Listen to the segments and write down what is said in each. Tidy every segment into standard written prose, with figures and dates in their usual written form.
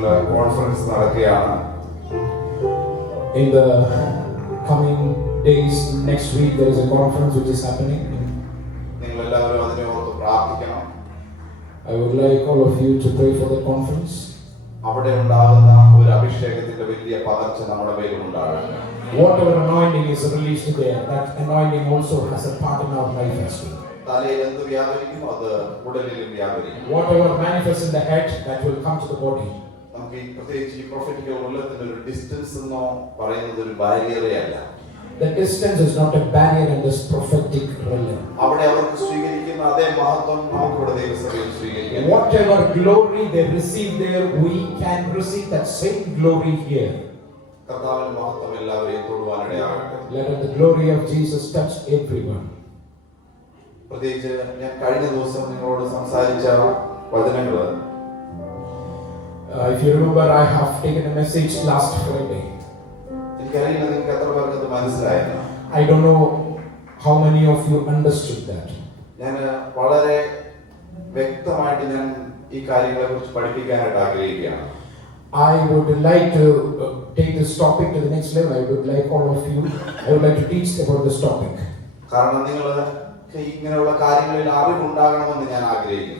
ദിവസങ്ങളിൽ കോൺഫറൻസ് നടക്കുകയാണ്. In the coming days, next week, there is a conference which is happening. നിങ്ങൾ എല്ലാവരും അതിനെ ഓർത്ത് പ്രാർത്ഥിക്കണം. I would like all of you to pray for the conference. അവിടെ ഉണ്ടാകുന്ന ഒരു അഭിഷേകത്തിന്റെ വലിയ പകർച്ച നമ്മുടെ മേലും ഉണ്ടാകട്ടെ. Whatever anointing is released there, that anointing also has a part in our life as well. തലയിൽ എന്ത് വ്യാപരിക്കും അത് ഉടലിലും വ്യാപരിക്കും. Whatever manifests in the head, that will come to the body. നമുക്ക് ഈ പ്രത്യേകിച്ച് ഈ പ്രൊഫറ്റിക്കൽ ഉള്ളതിന്റെ ഒരു ഡിസ്റ്റൻസ് എന്നോ പറയുന്നത് ഒരു ബാരിയറേ അല്ല. The distance is not a barrier in this prophetic realm. അവിടെ അവർക്ക് സ്വീകരിക്കുന്ന അതേ മഹത്വം നമുക്കിവിടെ ദൈവസഭയിൽ സ്വീകരിക്കാം. Whatever glory they receive there, we can receive that same glory here. കർത്താവിന്റെ മഹത്വം എല്ലാവരെയും തൊടുവാനിടയാകട്ടെ. Let the glory of Jesus touch everyone. പ്രത്യേകിച്ച് ഞാൻ കഴിഞ്ഞ ദിവസം നിങ്ങളോട് സംസാരിച്ച വചനങ്ങൾ, if you remember, I have taken a message last Friday. എനിക്കറിയില്ല നിങ്ങൾക്ക് എത്ര പേർക്ക് അത് മനസ്സിലായെന്ന്. I don't know how many of you understood that. ഞാൻ വളരെ വ്യക്തമായിട്ട് ഞാൻ ഈ കാര്യങ്ങളെ കുറിച്ച് പഠിപ്പിക്കാനായിട്ട് ആഗ്രഹിക്കുകയാണ്. I would like to take this topic to the next level. I would like all of you, I would like to teach about this topic. കാരണം നിങ്ങൾ ഇങ്ങനെയുള്ള കാര്യങ്ങളിൽ അറിവുണ്ടാകണമെന്ന് ഞാൻ ആഗ്രഹിക്കുന്നു.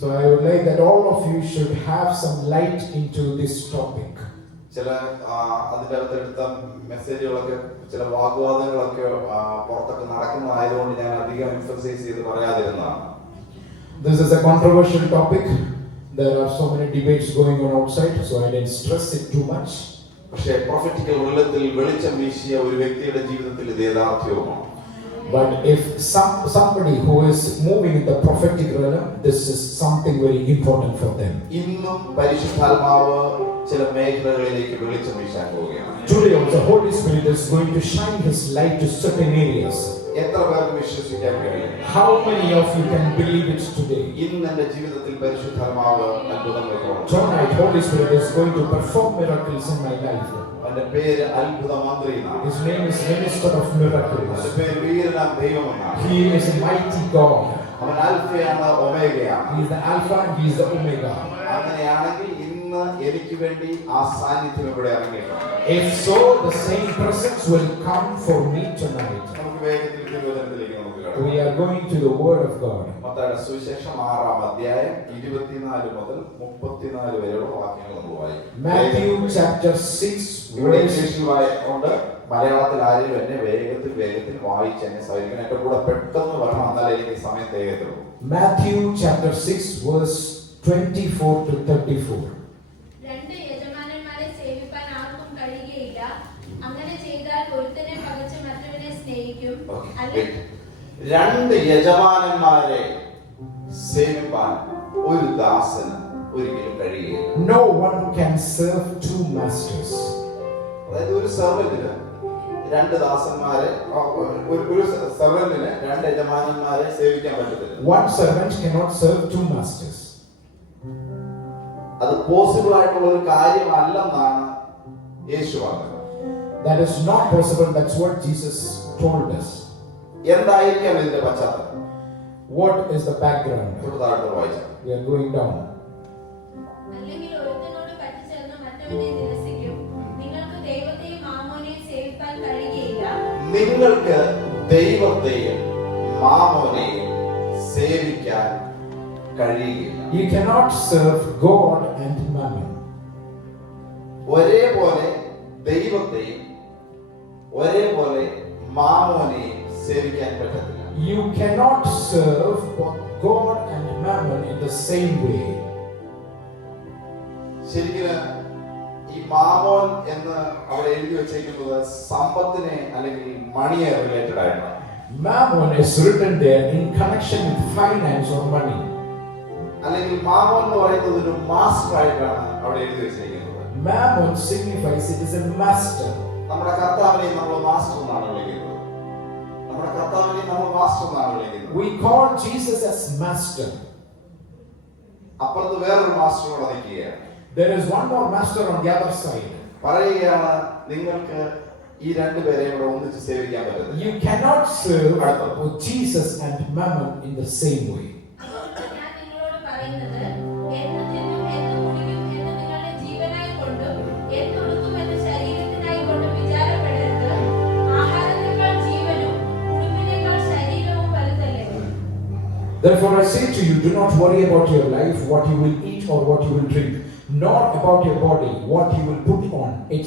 So I would like that all of you should have some light into this topic. ചില അതിൻ്റെ അകത്തെടുത്ത മെസ്സേജുകളൊക്കെ ചില വാഗ്വാദങ്ങളൊക്കെ പുറത്തൊക്കെ നടക്കുന്നതായതുകൊണ്ട് ഞാൻ അധികം എംഫസൈസ് ചെയ്ത് പറയാതിരുന്നതാണ്. This is a controversial topic. There are so many debates going on outside, so I didn't stress it too much. പക്ഷേ prophetical വെള്ളത്തിൽ വെളിച്ചം വീശിയ ഒരു വ്യക്തിയുടെ ജീവിതത്തിൽ ഇത് യാഥാർത്ഥ്യവുമാണ്. But if somebody who is moving in the prophetic realm, this is something very important for them. ഇന്നും പരിശുദ്ധാത്മാവ് ചില മേഖലകളിലേക്ക് വെളിച്ചം വീശാൻ പോവുകയാണ്. Today also Holy Spirit is going to shine His light to certain areas. എത്ര പേർക്ക് വിശ്വസിക്കാൻ കഴിയും? How many of you can believe it today? ഇന്ന് എന്റെ ജീവിതത്തിൽ പരിശുദ്ധാത്മാവ് അത്ഭുതങ്ങൾ പ്രവർത്തിക്കും. Tonight Holy Spirit is going to perform miracles in my life. അവന്റെ പേര് അത്ഭുത മന്ത്രി എന്നാണ്. His name is Minister of Miracles. അവന്റെ പേര് വീരനാം ദൈവം എന്നാണ്. He is a mighty God. അവൻ ആൽഫയാണ് ഒമേഗയാണ്. He is the Alpha and He is the Omega. അങ്ങനെയാണെങ്കിൽ ഇന്ന് എനിക്ക് വേണ്ടി ആ സാന്നിധ്യം ഇവിടെ ഇറങ്ങിയിട്ടുണ്ട്. If so, the same presence will come for me tonight. നമുക്ക് വേഗത്തിൽ തിരുവചനത്തിലേക്ക് നമുക്ക് കടക്കാം. We are going to the Word of God. മത്തായിയുടെ സുവിശേഷം 6-ാം അധ്യായം 24 മുതൽ 34 വരെയുള്ള വാക്യങ്ങൾ നമ്മൾ വായിക്കും. Matthew chapter 6 ഇവിടെ verse. ഇംഗ്ലീഷിലുണ്ട്, മലയാളത്തിൽ ആരെയും എന്നെ വേഗത്തിൽ വായിച്ച് എന്നെ സഹായിക്കണം. എന്റെ കൂടെ പെട്ടെന്ന് വരണം, എന്നാലേ എനിക്ക് സമയം തികയത്തുള്ളൂ. Matthew chapter 6 verse 24 to 34. രണ്ട് യജമാനന്മാരെ സേവിപ്പാൻ ആർക്കും കഴിയുകയില്ല. അങ്ങനെ ചെയ്താൽ ഒരുത്തനെ പകച്ച് മറ്റവനെ സ്നേഹിക്കും. രണ്ട് യജമാനന്മാരെ സേവിപ്പാൻ ഒരു ദാസന് ഒരിക്കലും കഴിയുകയില്ല. No one can serve two masters. അതായത് ഒരു സെർവന്റിന് രണ്ട് ദാസന്മാരെ, ഒരു സെർവന്റിന് രണ്ട് യജമാനന്മാരെ സേവിക്കാൻ പറ്റത്തില്ല. One servant cannot serve two masters. അത് പോസിബിൾ ആയിട്ടുള്ള ഒരു കാര്യമല്ലെന്നാണ് യേശു പറഞ്ഞത്. That is not possible. That's what Jesus told us. എന്തായിരിക്കാം ഇതിന്റെ പശ്ചാത്തലം? What is the background? We are going down. അല്ലെങ്കിൽ ഒരുത്തനോട് പറ്റിച്ചേർന്ന് മറ്റവനെ നിരസിക്കും. നിങ്ങൾക്ക് ദൈവത്തെയും മാമോനെയും സേവിപ്പാൻ കഴിയുകയില്ല. നിങ്ങൾക്ക് ദൈവത്തെയും മാമോനെയും സേവിക്കാൻ കഴിയുകയില്ല. You cannot serve God and mammon. ഒരേപോലെ ദൈവത്തെയും ഒരേപോലെ മാമോനെയും സേവിക്കാൻ പറ്റത്തില്ല. You cannot serve both God and mammon in the same way. ശരിക്കും ഈ മാമോൻ എന്ന് അവിടെ എഴുതി വെച്ചിരിക്കുന്നത് സമ്പത്തിനെ അല്ലെങ്കിൽ മണിയെ റിലേറ്റഡ് ആയിട്ടാണ്. Mammon is written there in connection with finance or money. അല്ലെങ്കിൽ മാമോൻ എന്ന് പറയുന്നത് ഒരു മാസ്റ്റർ ആയിട്ടാണ് അവിടെ എഴുതി വെച്ചിരിക്കുന്നത്. Mammon signifies it is a master. നമ്മുടെ കർത്താവിനെ നമ്മൾ മാസ്റ്റർ എന്നാണ് വിളിക്കുന്നത്. നമ്മുടെ കർത്താവിനെ നമ്മൾ മാസ്റ്റർ എന്നാണ് വിളിക്കുന്നത്. We call Jesus as master. അപ്പുറത്ത് വേറൊരു മാസ്റ്റർ കൂടെ നിൽക്കുകയാണ്. There is one more master on the other side. പറയുകയാണ്, നിങ്ങൾക്ക് ഈ രണ്ടുപേരെയും കൂടെ ഒന്നിച്ച് സേവിക്കാൻ പറ്റില്ല. You cannot serve both Jesus and mammon in the same way. ഞാൻ നിങ്ങളോട് പറയുന്നത്, എന്ന് തിന്നും എന്ന് കുടിക്കും എന്ന് നിങ്ങളുടെ ജീവൻ Therefore I say to you, do not worry about your life, what you will eat or what you will drink, nor about your body, what you will put on. It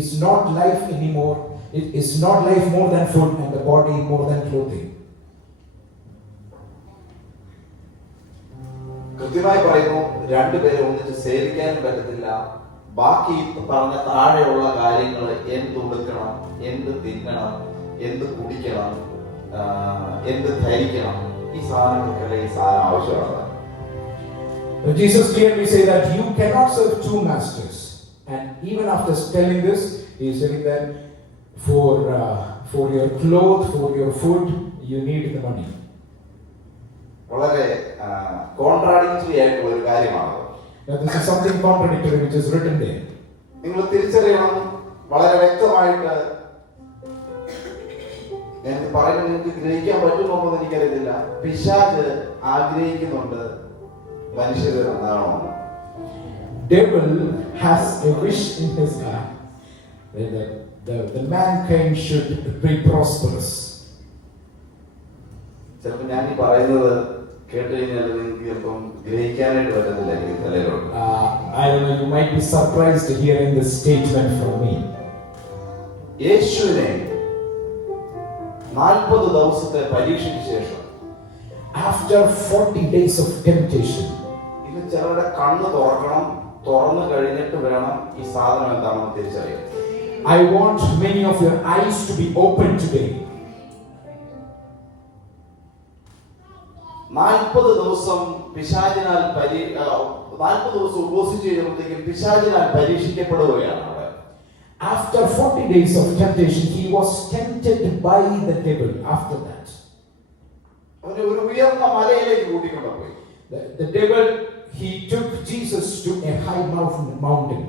is not life anymore. It is not life more than food, and the body more than clothing. കൃത്യമായി പറയുന്നു, രണ്ടുപേരെ ഒന്നിച്ച് സേവിക്കാനും പറ്റത്തില്ല. ബാക്കി പറഞ്ഞ താഴെയുള്ള കാര്യങ്ങൾ, എന്തുടുക്കണം, എന്ത് തിന്നണം, എന്ത് കുടിക്കണം, എന്ത് ധരിക്കണം, ഈ സാധനങ്ങൾക്കെല്ലാം ഈ സാധനം ആവശ്യമാണ്. Jesus clearly says that you cannot serve two masters. And even after telling this, he is saying that for your clothes, for your food, you need the money. വളരെ കോൺട്രാഡിക്ടറി ആയിട്ടുള്ള ഒരു കാര്യമാണ്. Now this is something contradictory which is written there. നിങ്ങൾ തിരിച്ചറിയണം വളരെ വ്യക്തമായിട്ട്. ഞാൻ പറയുന്നത് നിങ്ങൾക്ക് ഗ്രഹിക്കാൻ പറ്റുമോ എന്ന് എനിക്കറിയത്തില്ല. പിശാച് ആഗ്രഹിക്കുന്നുണ്ട് മനുഷ്യർ നന്നാവണമെന്ന്. Devil has a wish in his heart that the mankind should be prosperous. ചിലപ്പോൾ ഞാൻ ഈ പറയുന്നത് കേട്ട് കഴിഞ്ഞാൽ നിങ്ങൾക്ക് ചിലപ്പം ഗ്രഹിക്കാനായിട്ട് പറ്റത്തില്ല. എനിക്ക് തലയിലോട്ട് I don't know, you might be surprised hearing this statement from me. യേശുവിനെ 40 ദിവസത്തെ പരീക്ഷയ്ക്ക് ശേഷം, After 40 days of temptation, ഇത് ചിലരുടെ കണ്ണ് തുറക്കണം. തുറന്നു കഴിഞ്ഞിട്ട് വേണം ഈ സാധനം എന്താണെന്ന് തിരിച്ചറിയാൻ. I want many of your eyes to be open today. 40 ദിവസം പിശാചിനാൽ 40 ദിവസം ഉപവസിച്ച് കഴിയുമ്പോഴത്തേക്കും പിശാചിനാൽ പരീക്ഷിക്കപ്പെടുകയാണ് അവിടെ. After 40 days of temptation, he was tempted by the devil. After that, അവനെ ഒരു ഉയർന്ന മലയിലേക്ക് കൂട്ടിക്കൊണ്ടുപോയി. the devil, he took Jesus to a high mountain.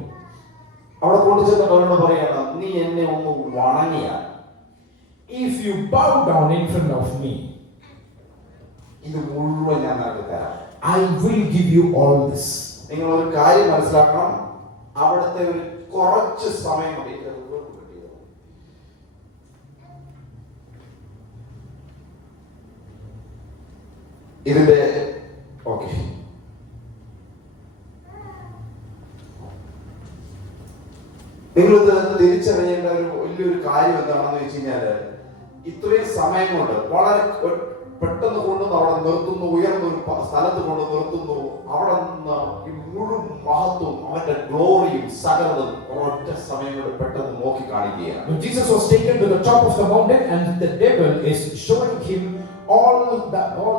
അവിടെ കൊണ്ടുചെന്നിട്ട് അവനോട് പറയാണ്, നീ എന്നെ ഒന്ന് വണങ്ങിയാൽ, If you bow down in front of me, ഇത് മുഴുവൻ ഞാൻ നിനക്ക് തരാം. I will give you all this. നിങ്ങൾ ഒരു കാര്യം മനസ്സിലാക്കണം. അവിടുത്തെ ഒരു കുറച്ച് സമയം മതി. ഇതിന്റെ ഓക്കെ, നിങ്ങളിത് തിരിച്ചറിയേണ്ട ഒരു വലിയൊരു കാര്യം എന്താണെന്ന് വെച്ച് കഴിഞ്ഞാല്, ഇത്രയും സമയം കൊണ്ട് വളരെ പെട്ടെന്ന് കൊണ്ടുവന്ന് അവിടെ നിർത്തുന്നു, ഉയർന്നൊരു സ്ഥലത്ത് കൊണ്ട് നിർത്തുന്നു. അവിടെ നിന്ന് ഈ മുഴുവൻ മഹത്വം, അവന്റെ ഗ്ലോറിയും സകലതും ഒരൊറ്റ സമയം കൊണ്ട് പെട്ടെന്ന് നോക്കി കാണിക്കുകയാണ്. When Jesus was taken to the top of the mountain and the devil is showing him all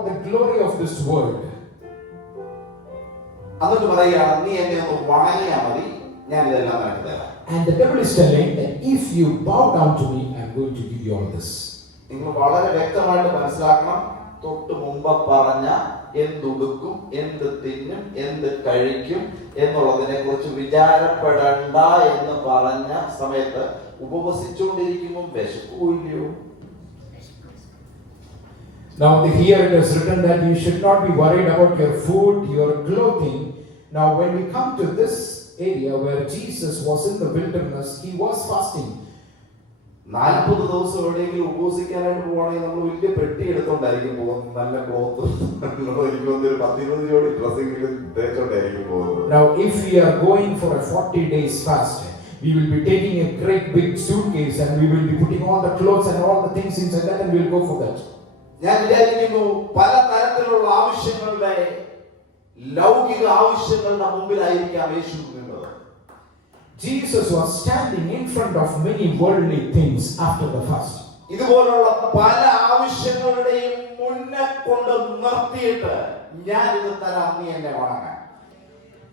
the glory of this world. എന്നിട്ട് പറയുകയാണ്, നീ എന്നെ ഒന്ന് വണങ്ങിയാൽ മതി, ഞാൻ ഇതെല്ലാം നിനക്ക് തരാം. And the devil is telling that if you bow down to me, I am going to give you all this. നിങ്ങൾ വളരെ വ്യക്തമായിട്ട് മനസ്സിലാക്കണം. തൊട്ട് മുമ്പ് പറഞ്ഞ എന്തുടുക്കും, എന്ത് തിന്നും, എന്ത് കഴിക്കും എന്നുള്ളതിനെ കുറിച്ച് വിചാരപ്പെടണ്ട എന്ന് പറഞ്ഞ സമയത്ത് ഉപവസിച്ചുകൊണ്ടിരിക്കുമ്പോൾ വിശക്കൂല്ലയോ? Now here it is written that you should not be worried about your food, your clothing. Now when we come to this area where Jesus was in the wilderness, he was fasting. 40 ദിവസം എവിടെയെങ്കിലും ഉപവസിക്കാനായിട്ട് പോവാണെങ്കിൽ നമ്മൾ വലിയ പെട്ടി എടുത്തോണ്ടായിരിക്കും പോകുന്നത്. നല്ല cloth എനിക്ക് ഒരു 10-20 ജോഡി ഡ്രസ്സെങ്കിലും തേച്ചോണ്ടായിരിക്കും പോകുന്നത്. Now if we are going for a 40 days fast, we will be taking a great big suitcase and we will be putting all the clothes and all the things inside that and we will go for that. ഞാൻ വിചാരിക്കുന്നു പല തരത്തിലുള്ള ആവശ്യങ്ങളുടെ, ലൗകിക ആവശ്യങ്ങളുടെ മുമ്പിലായിരിക്കാം യേശു നിന്നത്. Jesus was standing in front of many worldly things after the fast. ഇതുപോലുള്ള പല ആവശ്യങ്ങളുടെയും മുന്നേ കൊണ്ട് നിർത്തിയിട്ട് ഞാൻ ഇത് തരാം, നീ എന്നെ വണങ്ങാൻ.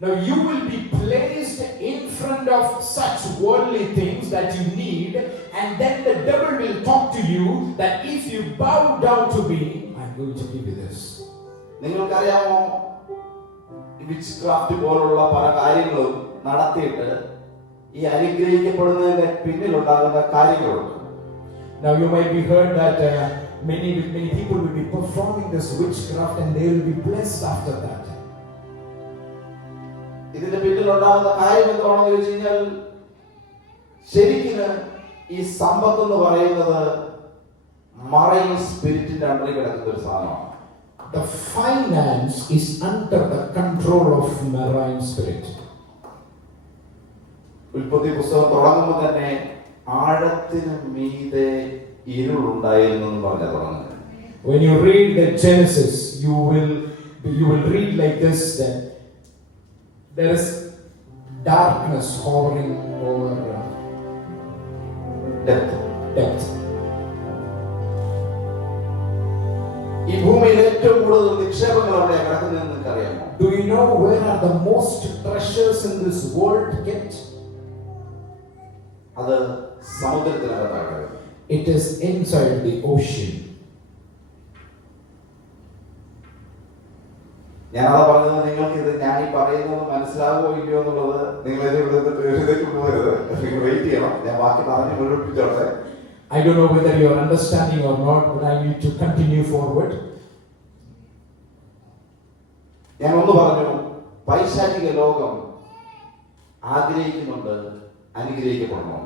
Now you will be placed in front of such worldly things that you need, and then the devil will talk to you that if you bow down to me, I'm going to give you this. നിങ്ങൾക്കറിയാമോ, which craft പോലുള്ള പല കാര്യങ്ങളും നടത്തിയിട്ട് ഈ അനുഗ്രഹിക്കപ്പെടുന്നതിന്റെ പിന്നിലുണ്ടാകുന്ന കാര്യങ്ങളുണ്ട്. Now you might be heard that many people will be performing this witchcraft and they will be blessed after that. ഇതിന്റെ പിന്നിലുണ്ടാകുന്ന കാര്യം എന്താണെന്ന് ചോദിച്ചു കഴിഞ്ഞാൽ, ശരിക്കും ഈ സമ്പത്ത് എന്ന് പറയുന്നത് മറൈൻ സ്പിരിറ്റിന്റെ അണ്ടറിൽ കിടക്കുന്ന ഒരു സാധനമാണ്. the finance is under the control of marine spirit. ഉൽപ്പത്തി പുസ്തകം തുടങ്ങുമ്പോൾ തന്നെ ആഴത്തിന് മീതെ ഇരുളുണ്ടായിരുന്നു എന്ന് പറഞ്ഞാ തുടങ്ങുന്നത്. When you read the Genesis, you will read like this, that there is darkness hovering over depth. ഈ ഭൂമിയിൽ ഏറ്റവും കൂടുതൽ നിക്ഷേപങ്ങൾ അവിടെ കിടക്കുന്നതെന്ന് നിങ്ങൾക്ക് അറിയാമോ? Do you know where are the most treasures in this world kept? അത് സമുദ്രത്തിനകത്താണ്. It is inside the ocean. ഞാനതാ പറഞ്ഞത്, നിങ്ങൾക്ക് ഇത് ഞാൻ ഈ പറയുന്നത് മനസ്സിലാവുമോ ഇല്ലയോ എന്നുള്ളത് നിങ്ങൾ എഴുതിയിട്ട് പോകരുത്. നിങ്ങൾ വെയിറ്റ് ചെയ്യണം, ഞാൻ ബാക്കി പറഞ്ഞ് മുഴുവിപ്പിച്ചോട്ടെ. I don't know whether you are understanding or not, but I need to continue forward. ഞാൻ ഒന്ന് പറഞ്ഞു, പൈശാചിക ലോകം ആഗ്രഹിക്കുന്നുണ്ട് അനുഗ്രഹിക്കപ്പെടണം.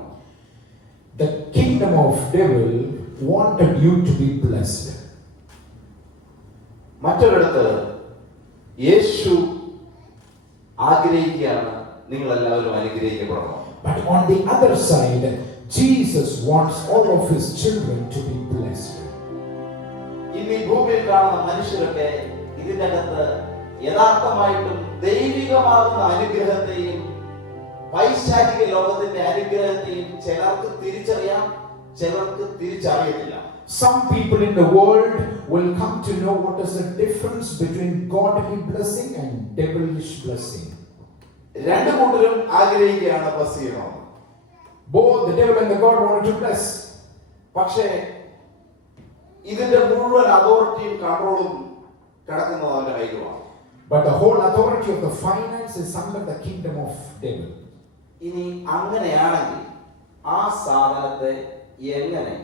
The kingdom of devil wanted you to be blessed. മറ്റൊരിടത്ത് യേശു ആഗ്രഹിക്കുകയാണ് നിങ്ങൾ എല്ലാവരും അനുഗ്രഹിക്കപ്പെടണം. But on the other side, Jesus wants all of his children to be blessed. ഇന്ന് ഈ ഭൂമിയിൽ കാണുന്ന മനുഷ്യരൊക്കെ ഇതിന്റെ അകത്ത് യഥാർത്ഥമായിട്ടും ദൈവികമാകുന്ന അനുഗ്രഹത്തെയും പൈശാചിക ലോകത്തിന്റെ അനുഗ്രഹത്തെയും ചിലർക്ക് തിരിച്ചറിയാം, ചിലർക്ക് തിരിച്ചറിയത്തില്ല. Some people in the world will come to know what is the difference between godly blessing and devilish blessing. രണ്ടു കൂട്ടരും ആഗ്രഹിക്കുകയാണ് bless ചെയ്യണം. Both the devil and the God wanted to bless. പക്ഷേ ഇതിന്റെ മുഴുവൻ അതോറിറ്റിയും കൺട്രോളും കിടക്കുന്നത് അവന്റെ കയ്യിലുമാണ്. But the whole authority of the finance is under the kingdom of devil. ഇനി അങ്ങനെയാണെങ്കിൽ ആ സാധനത്തെ എങ്ങനെ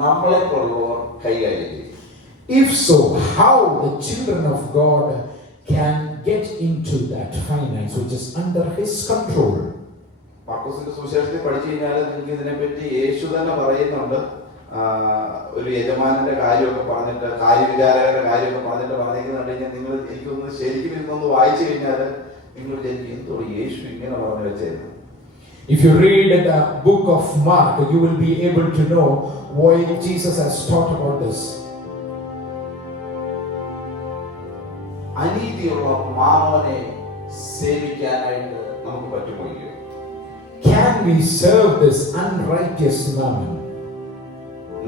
നമ്മളെപ്പോലുള്ളവർ കൈകാര്യം ചെയ്യും? If so, how the children of God can get into that finance which is under his control? മാർക്കോസിന്റെ സുവിശേഷത്തിൽ പഠിച്ചു കഴിഞ്ഞാൽ നിങ്ങൾക്ക് ഇതിനെപ്പറ്റി യേശു തന്നെ പറയുന്നുണ്ട്. ഒരു യജമാനന്റെ കാര്യമൊക്കെ പറഞ്ഞിട്ട്, കാര്യവിചാരകരുടെ കാര്യമൊക്കെ പറഞ്ഞിട്ട് പറഞ്ഞിരിക്കുന്നുണ്ട്. നിങ്ങൾ എനിക്കൊന്ന് ശരിക്കും ഇന്നൊന്ന് വായിച്ചു കഴിഞ്ഞാൽ നിങ്ങൾ വിചാരിക്കും എന്തോ യേശു ഇങ്ങനെ പറഞ്ഞു വെച്ചേന്ന്. If you read the book of Mark, you will be able to know why Jesus has taught about this. അനീതിയുള്ള മാമോനെ സേവിക്കാനായിട്ട് നമുക്ക് പറ്റുമോ? Can we serve this unrighteous mammon?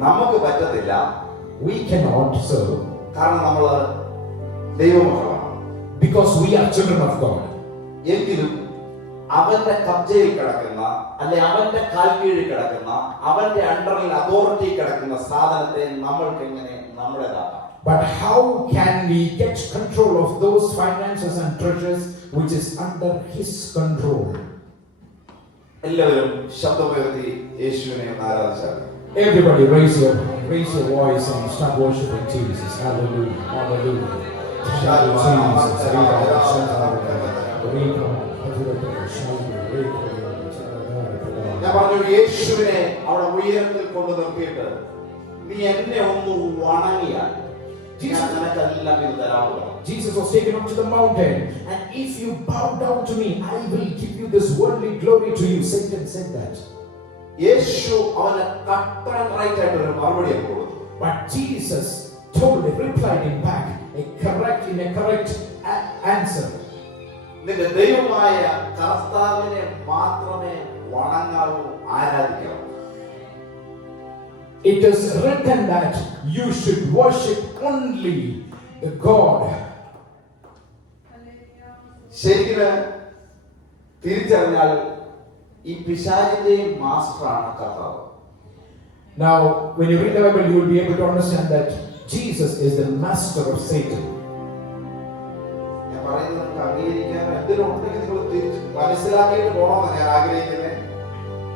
നമുക്ക് പറ്റത്തില്ല. We cannot serve. കാരണം നമ്മൾ ദൈവമക്കളാണ്. Because we are children of God. എങ്കിലും അവന്റെ കബ്ജയിൽ കിടക്കുന്ന, അല്ലെ അവന്റെ കാൽക്കീഴിൽ കിടക്കുന്ന, അവന്റെ അണ്ടറിൽ അതോറിറ്റി കിടക്കുന്ന സാധനത്തെ നമ്മൾക്ക് എങ്ങനെ നമ്മുടേതാക്കാം? But how can we get control of those finances and treasures which is under his control? എല്ലാവരും ശബ്ദമുയർത്തി യേശുവിനെ ആരാധിച്ചാൽ. Everybody raise your voice and start worshiping Jesus. Hallelujah. Hallelujah. ഞാൻ പറഞ്ഞു, യേശുവിനെ അവിടെ ഉയരത്തിൽ കൊണ്ട് നിർത്തിയിട്ട് നീ എന്നെ ഒന്ന് വണങ്ങിയാൽ നിനക്കെല്ലാം ഇത് തരാമല്ലോ. Jesus was taken up to the mountain, and if you bow down to me, I will give you this worldly glory to you. Satan said that. യേശു അവനെ കട്ട് ആൻഡ് റൈറ്റ് ആയിട്ട് ഒരു മറുപടി കൊടുത്തു. But Jesus replied him back in a correct answer. നിന്റെ ദൈവമായ കർത്താവിനെ മാത്രമേ വണങ്ങാവൂ, ആരാധിക്കാവൂ. It is written that you should worship only the God. ശരിക്കും തിരിച്ചറിഞ്ഞാൽ ഈ പിശാചിന്റെയും മാസ്റ്ററാണ് കർത്താവ്. Now, when you read the Bible, you will be able to understand that Jesus is the master of Satan. ഞാൻ പറയുന്നത് നിങ്ങൾക്ക് അംഗീകരിക്കാൻ എന്തെങ്കിലും ഉണ്ടെങ്കിൽ നിങ്ങൾ തിരിച്ച് മനസ്സിലാക്കിയിട്ട് പോകണമെന്ന് ഞാൻ ആഗ്രഹിക്കുന്നത്.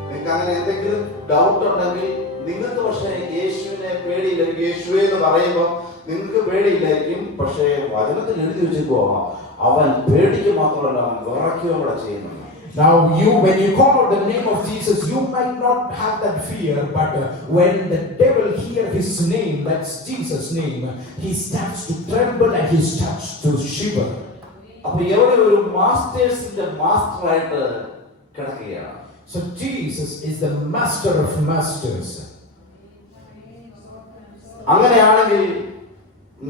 നിങ്ങൾക്ക് അങ്ങനെ എന്തെങ്കിലും ഡൗട്ട് ഉണ്ടെങ്കിൽ നിങ്ങൾക്ക് പക്ഷേ യേശുവിനെ പേടിയില്ലായിരിക്കും. യേശുവെ എന്ന് പറയുമ്പോൾ നിങ്ങൾക്ക് പേടിയില്ലായിരിക്കും. പക്ഷേ വചനത്തിൽ എഴുതി വെച്ചിട്ട് പോവാം, അവൻ പേടിക്ക് മാത്രമല്ല, അവൻ വിറയ്ക്കുകയും കൂടെ ചെയ്യുന്നു. Now, when you call out the name of Jesus, you might not have that fear, but when the devil hear his name, that's Jesus' name, he starts to tremble and he starts to shiver. അപ്പൊ ഇവിടെ ഒരു മാസ്റ്റേഴ്സിന്റെ master ആയിട്ട് കിടക്കുകയാണ്. So Jesus is the master of masters. അങ്ങനെയാണെങ്കിൽ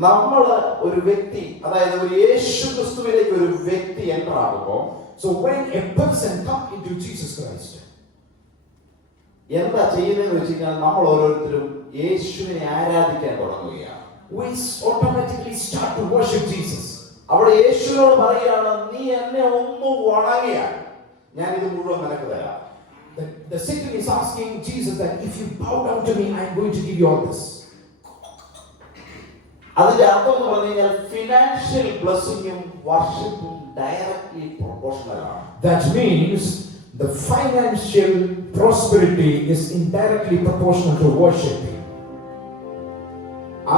നമ്മൾ ഒരു വ്യക്തി, അതായത് ഒരു യേശു ക്രിസ്തുവിലേക്ക് ഒരു വ്യക്തി എൻ്റർ ആകുമ്പോൾ, So when a person comes into Jesus Christ, എന്താ ചെയ്യുന്നതെന്ന് വെച്ച് കഴിഞ്ഞാൽ നമ്മൾ ഓരോരുത്തരും യേശുവിനെ ആരാധിക്കാൻ തുടങ്ങുകയാണ്. we automatically start to worship Jesus. അവിടെ യേശുവിനോട് പറയുകയാണ്, നീ എന്നെ ഒന്ന് വണങ്ങിയാൽ ഞാൻ ഇത് മുഴുവൻ നിനക്ക് തരാം. The Satan is asking Jesus that if you bow down to me, I am going to give you all this. അതിന്റെ അർത്ഥം എന്ന് പറഞ്ഞു കഴിഞ്ഞാൽ ഫിനാൻഷ്യൽ ബ്ലെസ്സിങ്ങും വർഷിപ്പും ഡയറക്ട്ലി പ്രൊപ്പോർഷണൽ ആണ്. That means the financial prosperity is indirectly proportional to worshiping.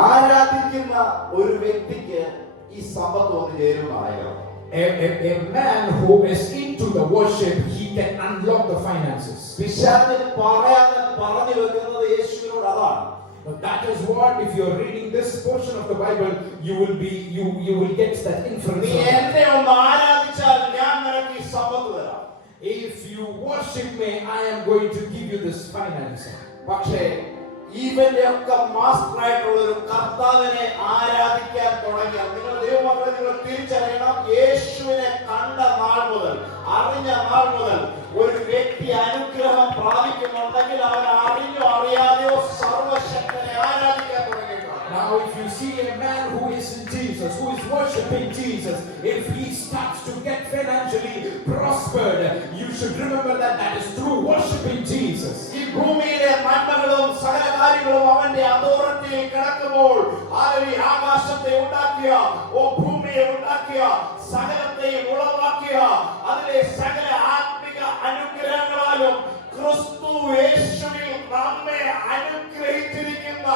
ആരാധിക്കുന്ന ഒരു വ്യക്തിക്ക് ഈ സമ്പത്ത് വന്നു ചേരുന്നതാണ്. A man who is into the worship, he can unlock the finances. പിശാചിന് പറഞ്ഞു വെക്കുന്നത് യേശുവിനോട് അതാണ്. But that is what, if you are reading this portion of the Bible, you will get that influence. നീ എന്നെ ഒന്ന് ആരാധിച്ചാൽ ഞാൻ നിനക്ക് ഈ സമ്പത്ത് തരാം. If you worship me, I am going to give you this finance. പക്ഷേ ഇവന്റെ ഒക്കെ മാസ്റ്റർ ആയിട്ടുള്ള ഒരു കർത്താവിനെ ആരാധിക്കാൻ തുടങ്ങിയാൽ നിങ്ങൾ ദൈവമക്കളെ നിങ്ങൾ തിരിച്ചറിയണം, യേശുവിനെ കണ്ട നാൾ മുതൽ, അറിഞ്ഞ നാൾ മുതൽ ഒരു വ്യക്തി അനുഗ്രഹം പ്രാപിക്കുന്നുണ്ടെങ്കിൽ അവൻ അറിഞ്ഞോ അറിയാതെയോ സർവശക്തനെ ആരാധിക്കാൻ തുടങ്ങിയിട്ടുണ്ട്. Now if you see a man who is in Jesus, who is worshiping Jesus, if he starts to get financially prospered, you should remember that is through worshiping Jesus. ഈ ഭൂമിയിലെ നന്മകളും സകല കാര്യങ്ങളും അവന്റെ അതോറിറ്റിയിൽ കിടക്കുമ്പോൾ, ആകാശത്തെ ഉണ്ടാക്കിയ, ഭൂമിയെ ഉണ്ടാക്കിയ, സകലത്തെയും ഉളവാക്കിയ, അതിലെ സകല ആത്മിക അനുഗ്രഹങ്ങളാലും ക്രിസ്തു യേശുവിൽ നമ്മെ അനുഗ്രഹിച്ചിരിക്കുന്ന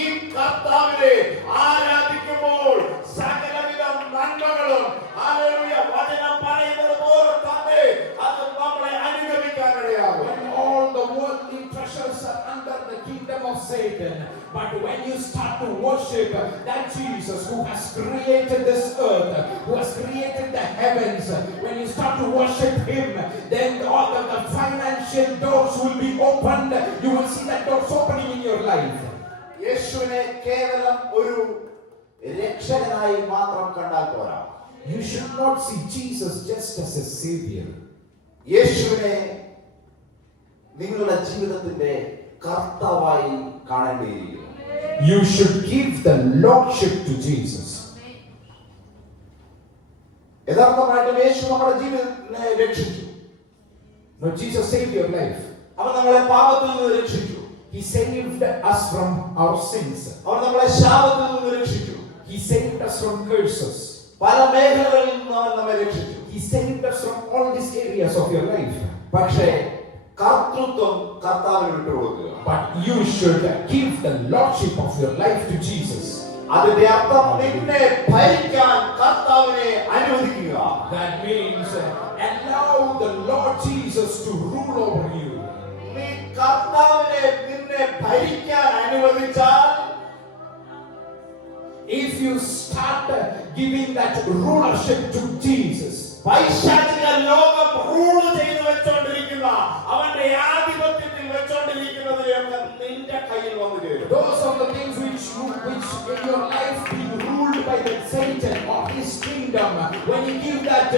ഈ കർത്താവിനെ ആരാധിക്കുമ്പോൾ സകലവിധ നന്മകളും വചനം പറയുന്നത് പോലെ തന്നെ അത് നമ്മളെ അനുഗമിക്കാനിടയാകും. When all the worldly treasures are under the kingdom of Satan, but when you start to worship that Jesus who has created this earth, who has created the heavens, when you start to worship him, then all the financial doors will be opened. You will see that doors opening in your life. യേശുവിനെ കേവലം ഒരു രക്ഷകനായി മാത്രം കണ്ടാൽ പോരാ. You should not see Jesus just as a savior. യേശുവിനെ നിങ്ങളുടെ ജീവിതത്തിന്റെ കർത്താവായി കാണേണ്ടിയിരിക്കുന്നു. You should give the lordship to Jesus. യഥാർത്ഥമായിട്ടും യേശു നമ്മുടെ ജീവിതത്തെ രക്ഷിച്ചു. No, Jesus saved your life. അവൻ നമ്മളെ പാപത്തിൽ നിന്ന് രക്ഷിച്ചു. He saved us from our sins. അവൻ നമ്മളെ ശാപത്തിൽ നിന്ന് രക്ഷിച്ചു. He saved us from curses. പല മേഖലകളിൽ നിന്ന് അവൻ നമ്മെ രക്ഷിച്ചു. He saved us from all these areas of your life. പക്ഷേ കർത്തൃത്വം കർത്താവിന് വിട്ടുകൊടുക്കുക. But you should give the lordship of your life to Jesus. അതിന്റെ അർത്ഥം നിന്നെ ഭരിക്കാൻ കർത്താവിനെ അനുവദിക്കുക. That means allow the Lord Jesus to rule over you. നീ കർത്താവിനെ നിന്നെ ഭരിക്കാൻ അനുവദിച്ചാൽ, if you start giving that rulership to Jesus, പൈശാചിക ലോകം റൂൾ ചെയ്തു വെച്ചോണ്ടിരിക്കുന്ന, അവന്റെ ആധിപത്യത്തിൽ വെച്ചോണ്ടിരിക്കുന്നതിലൊക്കെ നിന്റെ കയ്യിൽ വന്നു ചേരും. those are the things which in your life being ruled by the Satan or his kingdom, when you give that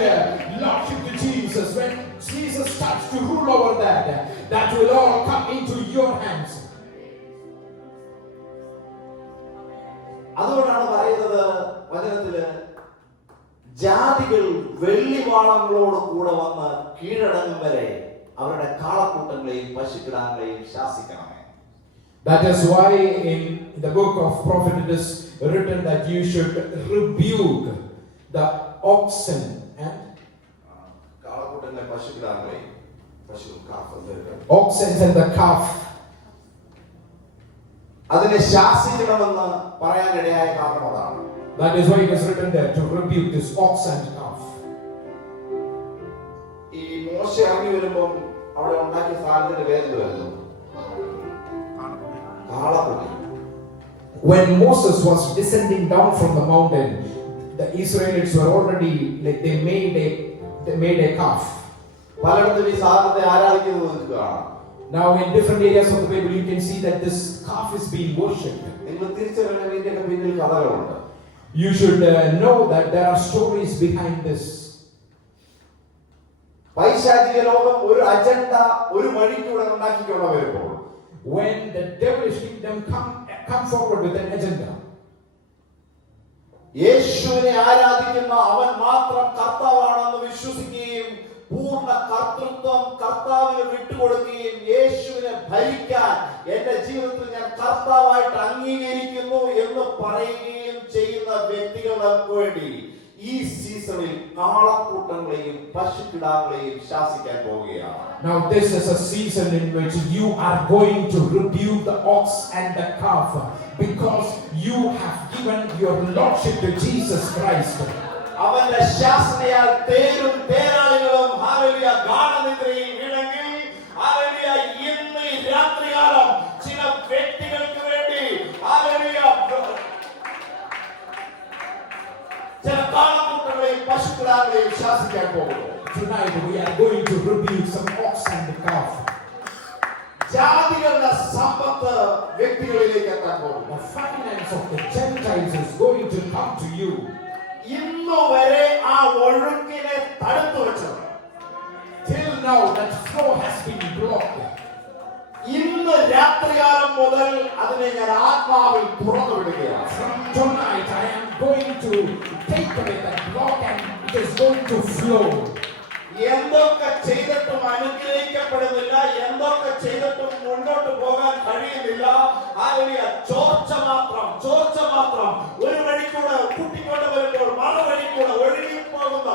lordship to Jesus, when Jesus starts to rule over that will all come into your hands. അതുകൊണ്ടാണ് പറയുന്നത് വചനത്തില്, ജാതികൾ വെള്ളിവാളങ്ങളോട് കൂടെ വന്ന് കീഴടങ്ങും വരെ അവരുടെ കാളക്കൂട്ടങ്ങളെയും പശുക്കിടാങ്ങളെയും ശാസിക്കണമേ. That is why in the book of prophet it is written that you should rebuke the oxen and കാളക്കൂട്ടങ്ങളെ പശുക്കിടാങ്ങളെയും oxen and the calf. അതിനെ ശാസിക്കണമെന്ന് പറയാനിടയായ കാരണം അതാണ്. That is why it is written there to rebuke this ox and calf. ഈ മോശ ഇറങ്ങി വരുമ്പം അവിടെ ഉണ്ടാക്കിയ സാധനത്തിന്റെ പേരെന്തുവായിരുന്നു? കാളക്കുട്ടി. When Moses was descending down from the mountain, the Israelites were already like they made a calf. പലയിടത്തും ഈ സാധനത്തെ ആരാധിക്കുന്നത് നിങ്ങൾക്ക് കാണാം. Now in different areas of the Bible you can see that this calf is being worshipped. നിങ്ങൾ തിരിച്ചറിയണം, ഇതിന്റെ പിന്നിൽ കഥകളുണ്ട്. You should know that there are stories behind this. പൈശാചിക ലോകം ഒരു അജണ്ട ഒരു വഴിക്കൂടെ ഉണ്ടാക്കിക്കൊണ്ട് വരുമ്പോൾ, when the devilish kingdom come forward with an agenda, യേശുവിനെ ആരാധിക്കുന്ന അവൻ മാത്രം കർത്താവാണെന്ന് വിശ്വസിക്കുകയും പൂർണ്ണ കർത്തൃത്വം കർത്താവിന് വിട്ടുകൊടുക്കുകയും യേശുവിനെ ഭരിക്കാൻ എന്റെ ജീവിതത്തിൽ ഞാൻ കർത്താവായിട്ട് അംഗീകരിക്കുന്നു എന്ന് പറയുകയും ചെയ്യുന്ന വ്യക്തികൾക്ക് വേണ്ടി ഈ സീസണിൽ കാളക്കൂട്ടങ്ങളെയും പശുക്കിടാങ്ങളെയും ശാസിക്കാൻ പോവുകയാണ്. Now this is a season in which you are going to rebuke the ox and the calf because you have given your lordship to Jesus Christ. അവന്റെ ശാസനയാൽ തേരും തേരാളികളും ഹല്ലേലൂയ ഗാനനിദ്രയിൽ വീണെങ്കിൽ, ഹല്ലേലൂയ ഇന്ന് രാത്രികാലം ചില വ്യക്തികൾക്ക് വേണ്ടി ഹല്ലേലൂയ ചില കാളക്കൂട്ടങ്ങളെയും പശുക്കിടാങ്ങളെയും ശാസിക്കാൻ പോകുന്നു. Tonight we are going to rebuke some ox and the calf. ജാതികളുടെ സമ്പത്ത് വ്യക്തികളിലേക്ക് എത്താൻ പോകുന്നു. The finance of the Gentiles is going to come to you. ഇന്ന് വരെ ആ ഒഴുക്കിനെ തടുത്തു വെച്ചത്, Till now that flow has been blocked. ഇന്ന് രാത്രികാലം മുതൽ അതിനെ ഞാൻ ആത്മാവിൽ തുറന്നു വിടുകയാണ്. From tonight I am going to take away that block and it is going to flow. എന്തൊക്കെ ചെയ്തിട്ടും അനുഗ്രഹിക്കപ്പെടുന്നില്ല, എന്തൊക്കെ ചെയ്തിട്ടും മുന്നോട്ട് പോകാൻ കഴിയുന്നില്ല, ഹല്ലേലൂയ ചോർച്ച മാത്രം ഒരു വഴിക്കൂടെ കൂട്ടിക്കൊണ്ട് വരുമ്പോൾ മറുവഴിക്കൂടെ ഒഴുകി പോകുന്ന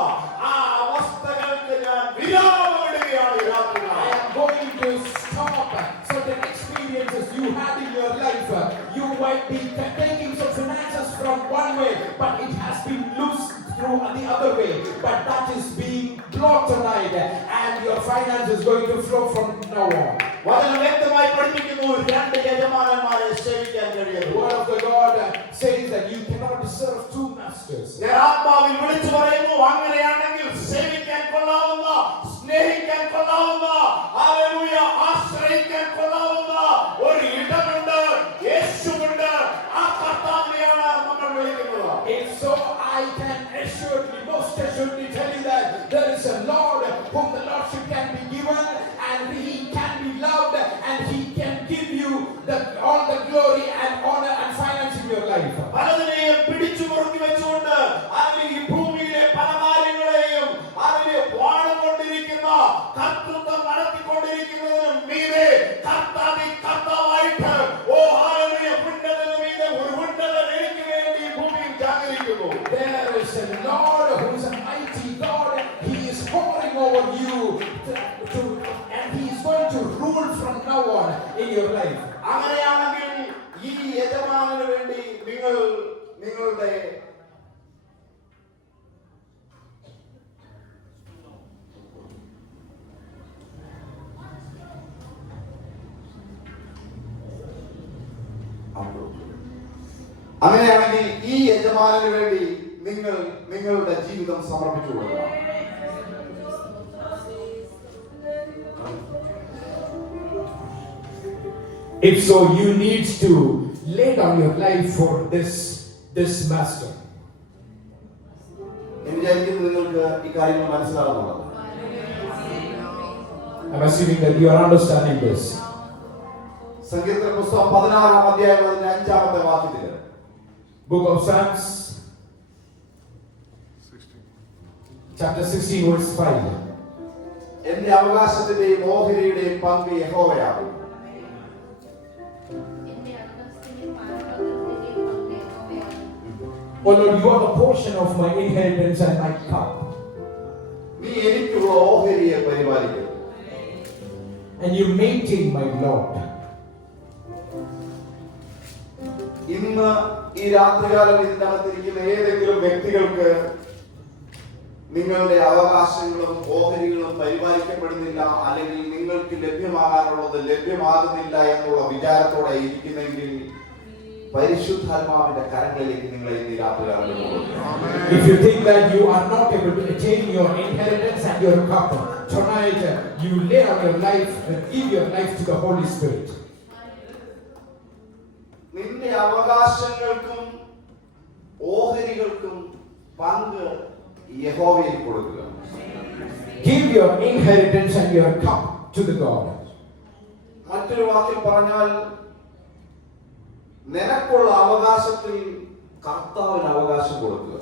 ആ അവസ്ഥകൾക്ക് ഞാൻ വിരാമമിടുകയാണ്. I am going to stop certain experiences you had in your life. You might be taking some finances from one way, but it has been loose through the other way. But that is being blocked tonight, and your finance is going to flow from now on. വചനം വ്യക്തമായി പഠിപ്പിക്കുന്നു, രണ്ട് യജമാനന്മാരെ സേവിക്കാൻ കഴിയും. The word of the God says that you cannot serve two masters. ഞാൻ ആത്മാവിൽ വിളിച്ചു പറയുന്നു, അങ്ങനെയാണെങ്കിൽ സേവിക്കാൻ കൊള്ളാവുന്ന, സ്നേഹിക്കാൻ കൊള്ളാവുന്ന, ഹല്ലേലൂയ ആശ്രയിക്കാൻ കൊള്ളാവുന്ന ഒരു ഇടമുണ്ട്, യേശുവുണ്ട്. ആ കർത്താവിനെയാണ് നമ്മൾ വിളിക്കുന്നത്. And so I can most assuredly tell you that there is a Lord whom the Lordship can be given, and He can be loved, and He can give you all the glory and honor and finance in your life. പലതിനെയും പിടിച്ചു മുറുക്കി വെച്ചുകൊണ്ട് അതിൽ ഈ ഭൂമിയിലെ പല കാര്യങ്ങളെയും അതിൽ വാണുകൊണ്ടിരിക്കുന്ന കർത്തൃത്വം നടത്തിക്കൊണ്ടിരിക്കുന്നതിനും മീതെ കർത്താവായിട്ട് ഓ ഹല്ലേലൂയ ഉന്നതന് മീതെ ഒരു ഉന്നതൻ എനിക്ക് വേണ്ടി ഈ ഭൂമിയിൽ ജാഗരിക്കുന്നു. There is a Lord who is a mighty God. He is hovering over you and He is going to rule from now on in your life. അങ്ങനെയാണെങ്കിൽ ഈ യജമാനന് വേണ്ടി നിങ്ങളുടെ അങ്ങനെയാണെങ്കിൽ ഈ യജമാനന് വേണ്ടി നിങ്ങളുടെ ജീവിതം സമർപ്പിച്ചു കൊടുക്കണം. If so, you need to lay down your life for this master. ഞാൻ വിചാരിക്കുന്നത് നിങ്ങൾക്ക് ഈ കാര്യങ്ങൾ മനസ്സിലാകുന്നുള്ളത്. I'm assuming that you are understanding this. സങ്കീർത്തന പുസ്തകം 16-ാം അധ്യായം 5-ാമത്തെ വാക്യത്തിൽ Book of Psalms, chapter 16, verse 5. എന്റെ അവകാശത്തിന്റെയും ഓഹരിയുടെയും പങ്ക് യഹോവയാകും. Oh Lord, you are the portion of my inheritance and my cup. നീ എനിക്കുള്ള ഓഹരിയെ പരിപാലിക്കും. And you maintain my lot. ഇന്ന് ഈ രാത്രികാലം ഇതിനകത്തിരിക്കുന്ന ഏതെങ്കിലും വ്യക്തികൾക്ക് നിങ്ങളുടെ അവകാശങ്ങളും ഓഹരികളും പരിപാലിക്കപ്പെടുന്നില്ല, അല്ലെങ്കിൽ നിങ്ങൾക്ക് ലഭ്യമാകാനുള്ളത് ലഭ്യമാകുന്നില്ല എന്നുള്ള വിചാരത്തോടെ ഇരിക്കുന്നെങ്കിൽ പരിശുദ്ധാത്മാവിന്റെ കരങ്ങളിലേക്ക് നിങ്ങളെ ഇന്ന് രാത്രി അറിഞ്ഞു. If you think that you are not able to attain your inheritance and your cup, tonight you lay out your life and give your life to the Holy Spirit. നിന്റെ അവകാശങ്ങൾക്കും ഓഹരികൾക്കും പങ്ക് യഹോവയിൽ കൊടുക്കുക. Give your inheritance and your cup to the God. മറ്റൊരു വാക്കിൽ പറഞ്ഞാൽ നിനക്കുള്ള അവകാശത്തിൽ കർത്താവിന് അവകാശം കൊടുക്കുക.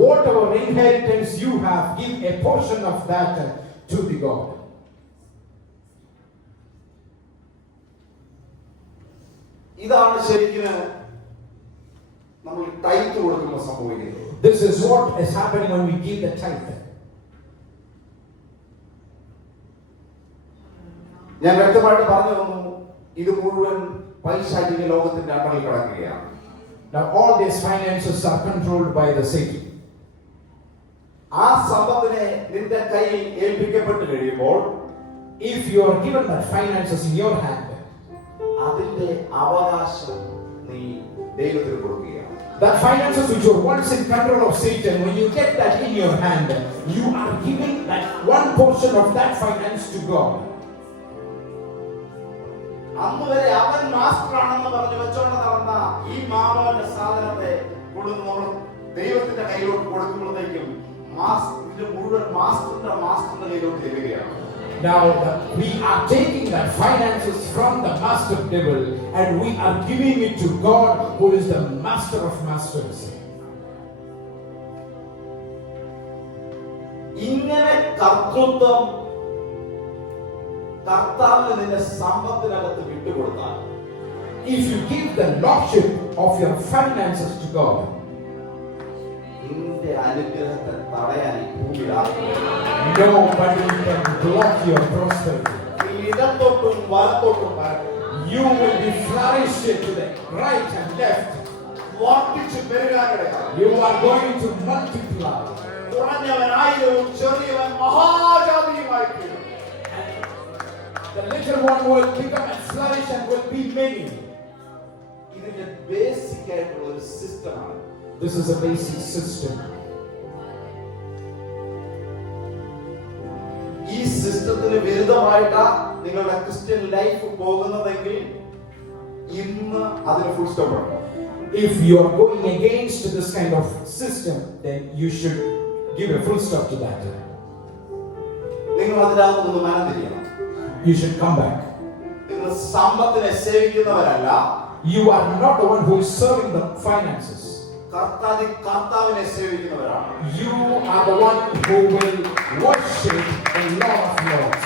Whatever inheritance you have, give a portion of that to the God. ഇതാണ് ശരിക്കും നമ്മൾ ടൈറ്റ് കൊടുക്കുമ്പോൾ സംഭവിക്കുന്നത്. This is what is happening when we give the tithe. ഞാൻ വ്യക്തമായിട്ട് പറഞ്ഞു തന്നു, ഇത് മുഴുവൻ പൈശാചിക ലോകത്തിന്റെ അമറിൽ കിടക്കുകയാണ്. Now all these finances are controlled by the Satan. ആ സമ്പത്തിനെ നിന്റെ കയ്യിൽ ഏൽപ്പിക്കപ്പെട്ട് കഴിയുമ്പോൾ, If you are given that finances in your hand, അതിന്റെ അവകാശം നീ ദൈവത്തിന് കൊടുക്കുകയാണ്. that finances which were once in control of Satan, when you get that in your hand, you are giving that one portion of that finance to God. അന്ന് വരെ അവൻ master ആണെന്ന് പറഞ്ഞ് വെച്ചോണ്ട് നടന്ന ഈ മാമോന്റെ സാധനത്തെ കൊണ്ടുവന്ന് നമ്മൾ ദൈവത്തിന്റെ കയ്യിലോട്ട് കൊടുക്കുമ്പോഴത്തേക്കും ഇതിന്റെ മുഴുവൻ മാസ്റ്ററിന്റെ കയ്യിലോട്ട് തരികയാണ്. Now we are taking that finances from the master devil and we are giving it to God, who is the master of masters. ഇങ്ങനെ കർത്തൃത്വം കർത്താവിന് നിന്റെ സമ്പത്തിനകത്ത് വിട്ടുകൊടുത്താൽ, if you give the lordship of your finances to God, നിന്റെ അനുഗ്രഹത്തെ തടയാൻ ഈ ഭൂമിയിൽ nobody can block your prosperity. നീ ഇടത്തോട്ടും വലത്തോട്ടും You will be flourished to the right and left. വർദ്ധിച്ചു പെരുകാനിടയാണ്. You are going to multiply. കുറഞ്ഞവൻ ആയിരവും ചെറിയവൻ മഹാജാതിയുമായി തീരും. The little one will become and flourish and will be many. ഇതിന്റെ ബേസിക് ആയിട്ടുള്ള ഒരു സിസ്റ്റമാണ്. This is a basic system. ഈ സിസ്റ്റത്തിന് വിരുദ്ധമായിട്ടാ നിങ്ങളുടെ Christian life പോകുന്നതെങ്കിൽ ഇന്ന് അതിന് ഫുൾ സ്റ്റോപ്പ് ഉണ്ട്. If you are going against this kind of system, then you should give a full stop to that. നിങ്ങൾ അതിനകത്തൊന്ന് മനംതിരിയണം. You should come back. നിങ്ങൾ സമ്പത്തിനെ സേവിക്കുന്നവരല്ല. You are not the one who is serving the finances. കർത്താവിനെ സേവിക്കുന്നവരാണ്. You are the one who will worship the Lord of Lords.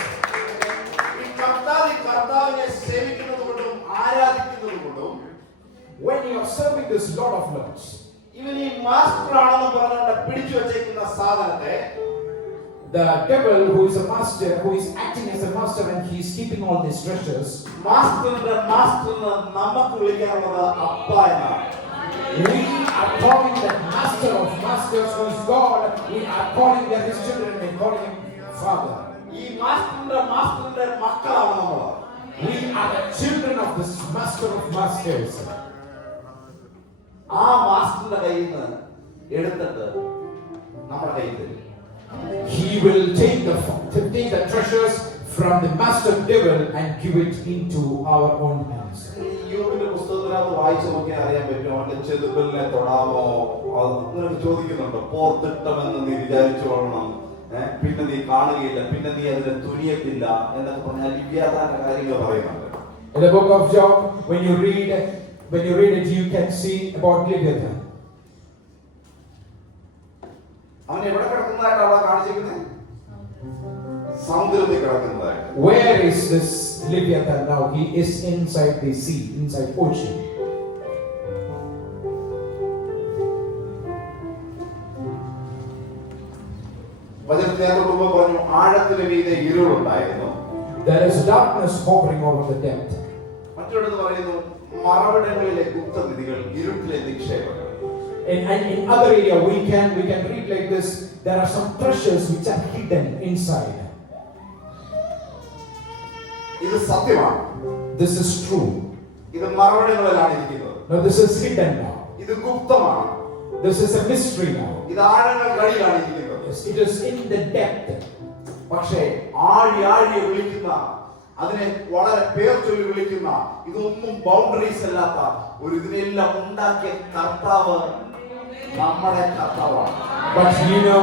ഈ കർത്താവിനെ സേവിക്കുന്നതുകൊണ്ടും ആരാധിക്കുന്നതുകൊണ്ടും, When you are serving this Lord of Lords, ഇവൻ ഈ master ആണെന്ന് പറഞ്ഞുകൊണ്ട് പിടിച്ചു വെച്ചേക്കുന്ന സാധനത്തെ, the devil who is a master, who is acting as a master and he is keeping all these treasures, മാസ്റ്ററിന്റെ നമുക്ക് വിളിക്കാനുള്ളത് അപ്പ എന്നാണ്. we are calling that master of masters, who is God, we are calling them his children and calling him Father. ഈ മാസ്റ്ററിന്റെ മക്കളാണ് നമ്മൾ. We are the children of this master of masters. ആ മാസ്റ്ററിന്റെ കയ്യിൽ നിന്ന് എടുത്തിട്ട് നമ്മുടെ കയ്യിൽ തരും. He will take the treasures from the master devil and give it into our own hands. യോബിന്റെ പുസ്തകത്തിനകത്ത് വായിച്ചു നോക്കിയാൽ അറിയാൻ പറ്റും. അവന്റെ ചെതുമ്പലിനെ തൊടാമോ നിനക്ക് ചോദിക്കുന്നുണ്ടോ? പോർത്തിട്ടമെന്ന് നീ വിചാരിച്ചു കൊള്ളണം, പിന്നെ നീ കാണുകയില്ല, പിന്നെ നീ അതിനെ തുനിയത്തില്ല എന്നൊക്കെ പറഞ്ഞാൽ ദിവ്യാധാന കാര്യങ്ങൾ പറയുന്നുണ്ട്. In the book of Job, when you read it, you can see about Leviathan. അവൻ എവിടെ കിടക്കുന്നതായിട്ട് അവിടെ കാണിച്ചിരിക്കുന്നത്? സമുദ്രത്തിൽ കിടക്കുന്നതായിട്ട്. Where is this Leviathan now? He is inside the sea, inside ocean. വചനത്തിനകത്ത് പറഞ്ഞു ആഴത്തിന് മീതെ ഇരുളുണ്ടായിരുന്നു. There is darkness hovering over the depth. മറ്റൊരിടത്ത് പറയുന്നു മറവിടങ്ങളിലെ ഗുപ്തനിധികൾ, ഇരുട്ടിലെ നിക്ഷേപങ്ങൾ. And in other area we can read like this. There are some treasures which are hidden inside. ഇത് സത്യമാണ്. This is true. ഇത് മറുപടികളിലാണ് ഇരിക്കുന്നത്. Now this is hidden now. ഇത് ഗുപ്തമാണ്. This is a mystery now. ഇത് ആഴങ്ങൾക്കടിയിലാണ് ഇരിക്കുന്നത്. Yes, it is in the depth. പക്ഷേ ആഴിയെ വിളിക്കുന്ന, അതിനെ വളരെ പേർ ചൊല്ലി വിളിക്കുന്ന, ഇതൊന്നും ബൗണ്ടറീസ് അല്ലാത്ത ഒരു ഇതിനെല്ലാം ഉണ്ടാക്കിയ കർത്താവ് നമ്മുടെ കർത്താവാണ്. But you know,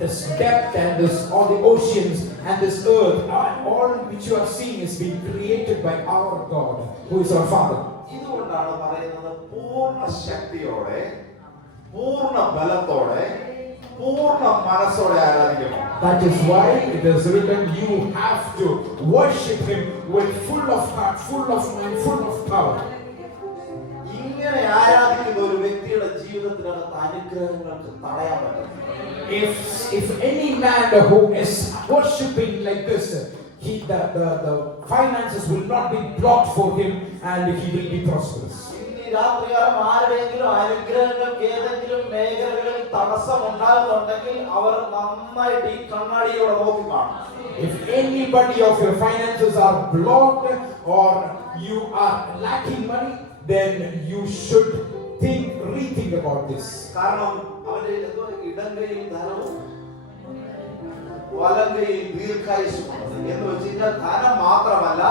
this depth and all the oceans and this earth, all which you are seeing is being created by our God, who is our Father. ഇതുകൊണ്ടാണ് പറയുന്നത് പൂർണ്ണ ശക്തിയോടെ, പൂർണ്ണ ബലത്തോടെ, പൂർണ്ണ മനസ്സോടെ ആരാധിക്കണം. That is why it is written, you have to worship Him with full of heart, full of mind, full of power. ഇങ്ങനെ ആരാധിക്കുന്ന ഒരു വ്യക്തിയുടെ ജീവിതത്തിനകത്ത് അനുഗ്രഹങ്ങൾക്ക് തടയാൻ പറ്റും. If any man who is worshiping like this, the finances will not be blocked for him and he will be prosperous. ഇന്ന് രാത്രികാലം ആരുടെയെങ്കിലും അനുഗ്രഹങ്ങൾക്ക് ഏതെങ്കിലും മേഖലകളിൽ തടസ്സം ഉണ്ടാകുന്നുണ്ടെങ്കിൽ അവർ നന്നായിട്ട് ഈ കണ്ണാടിയോടെ നോക്കി കാണും. If anybody of your finances are blocked or you are lacking money, then you should rethink about this. കാരണം അവന്റെ ഇടം കൈയിൽ ധനവും വലം കൈയിൽ ദീർഘായുസ്സും എന്ന് വെച്ചാൽ ധനം മാത്രമല്ല,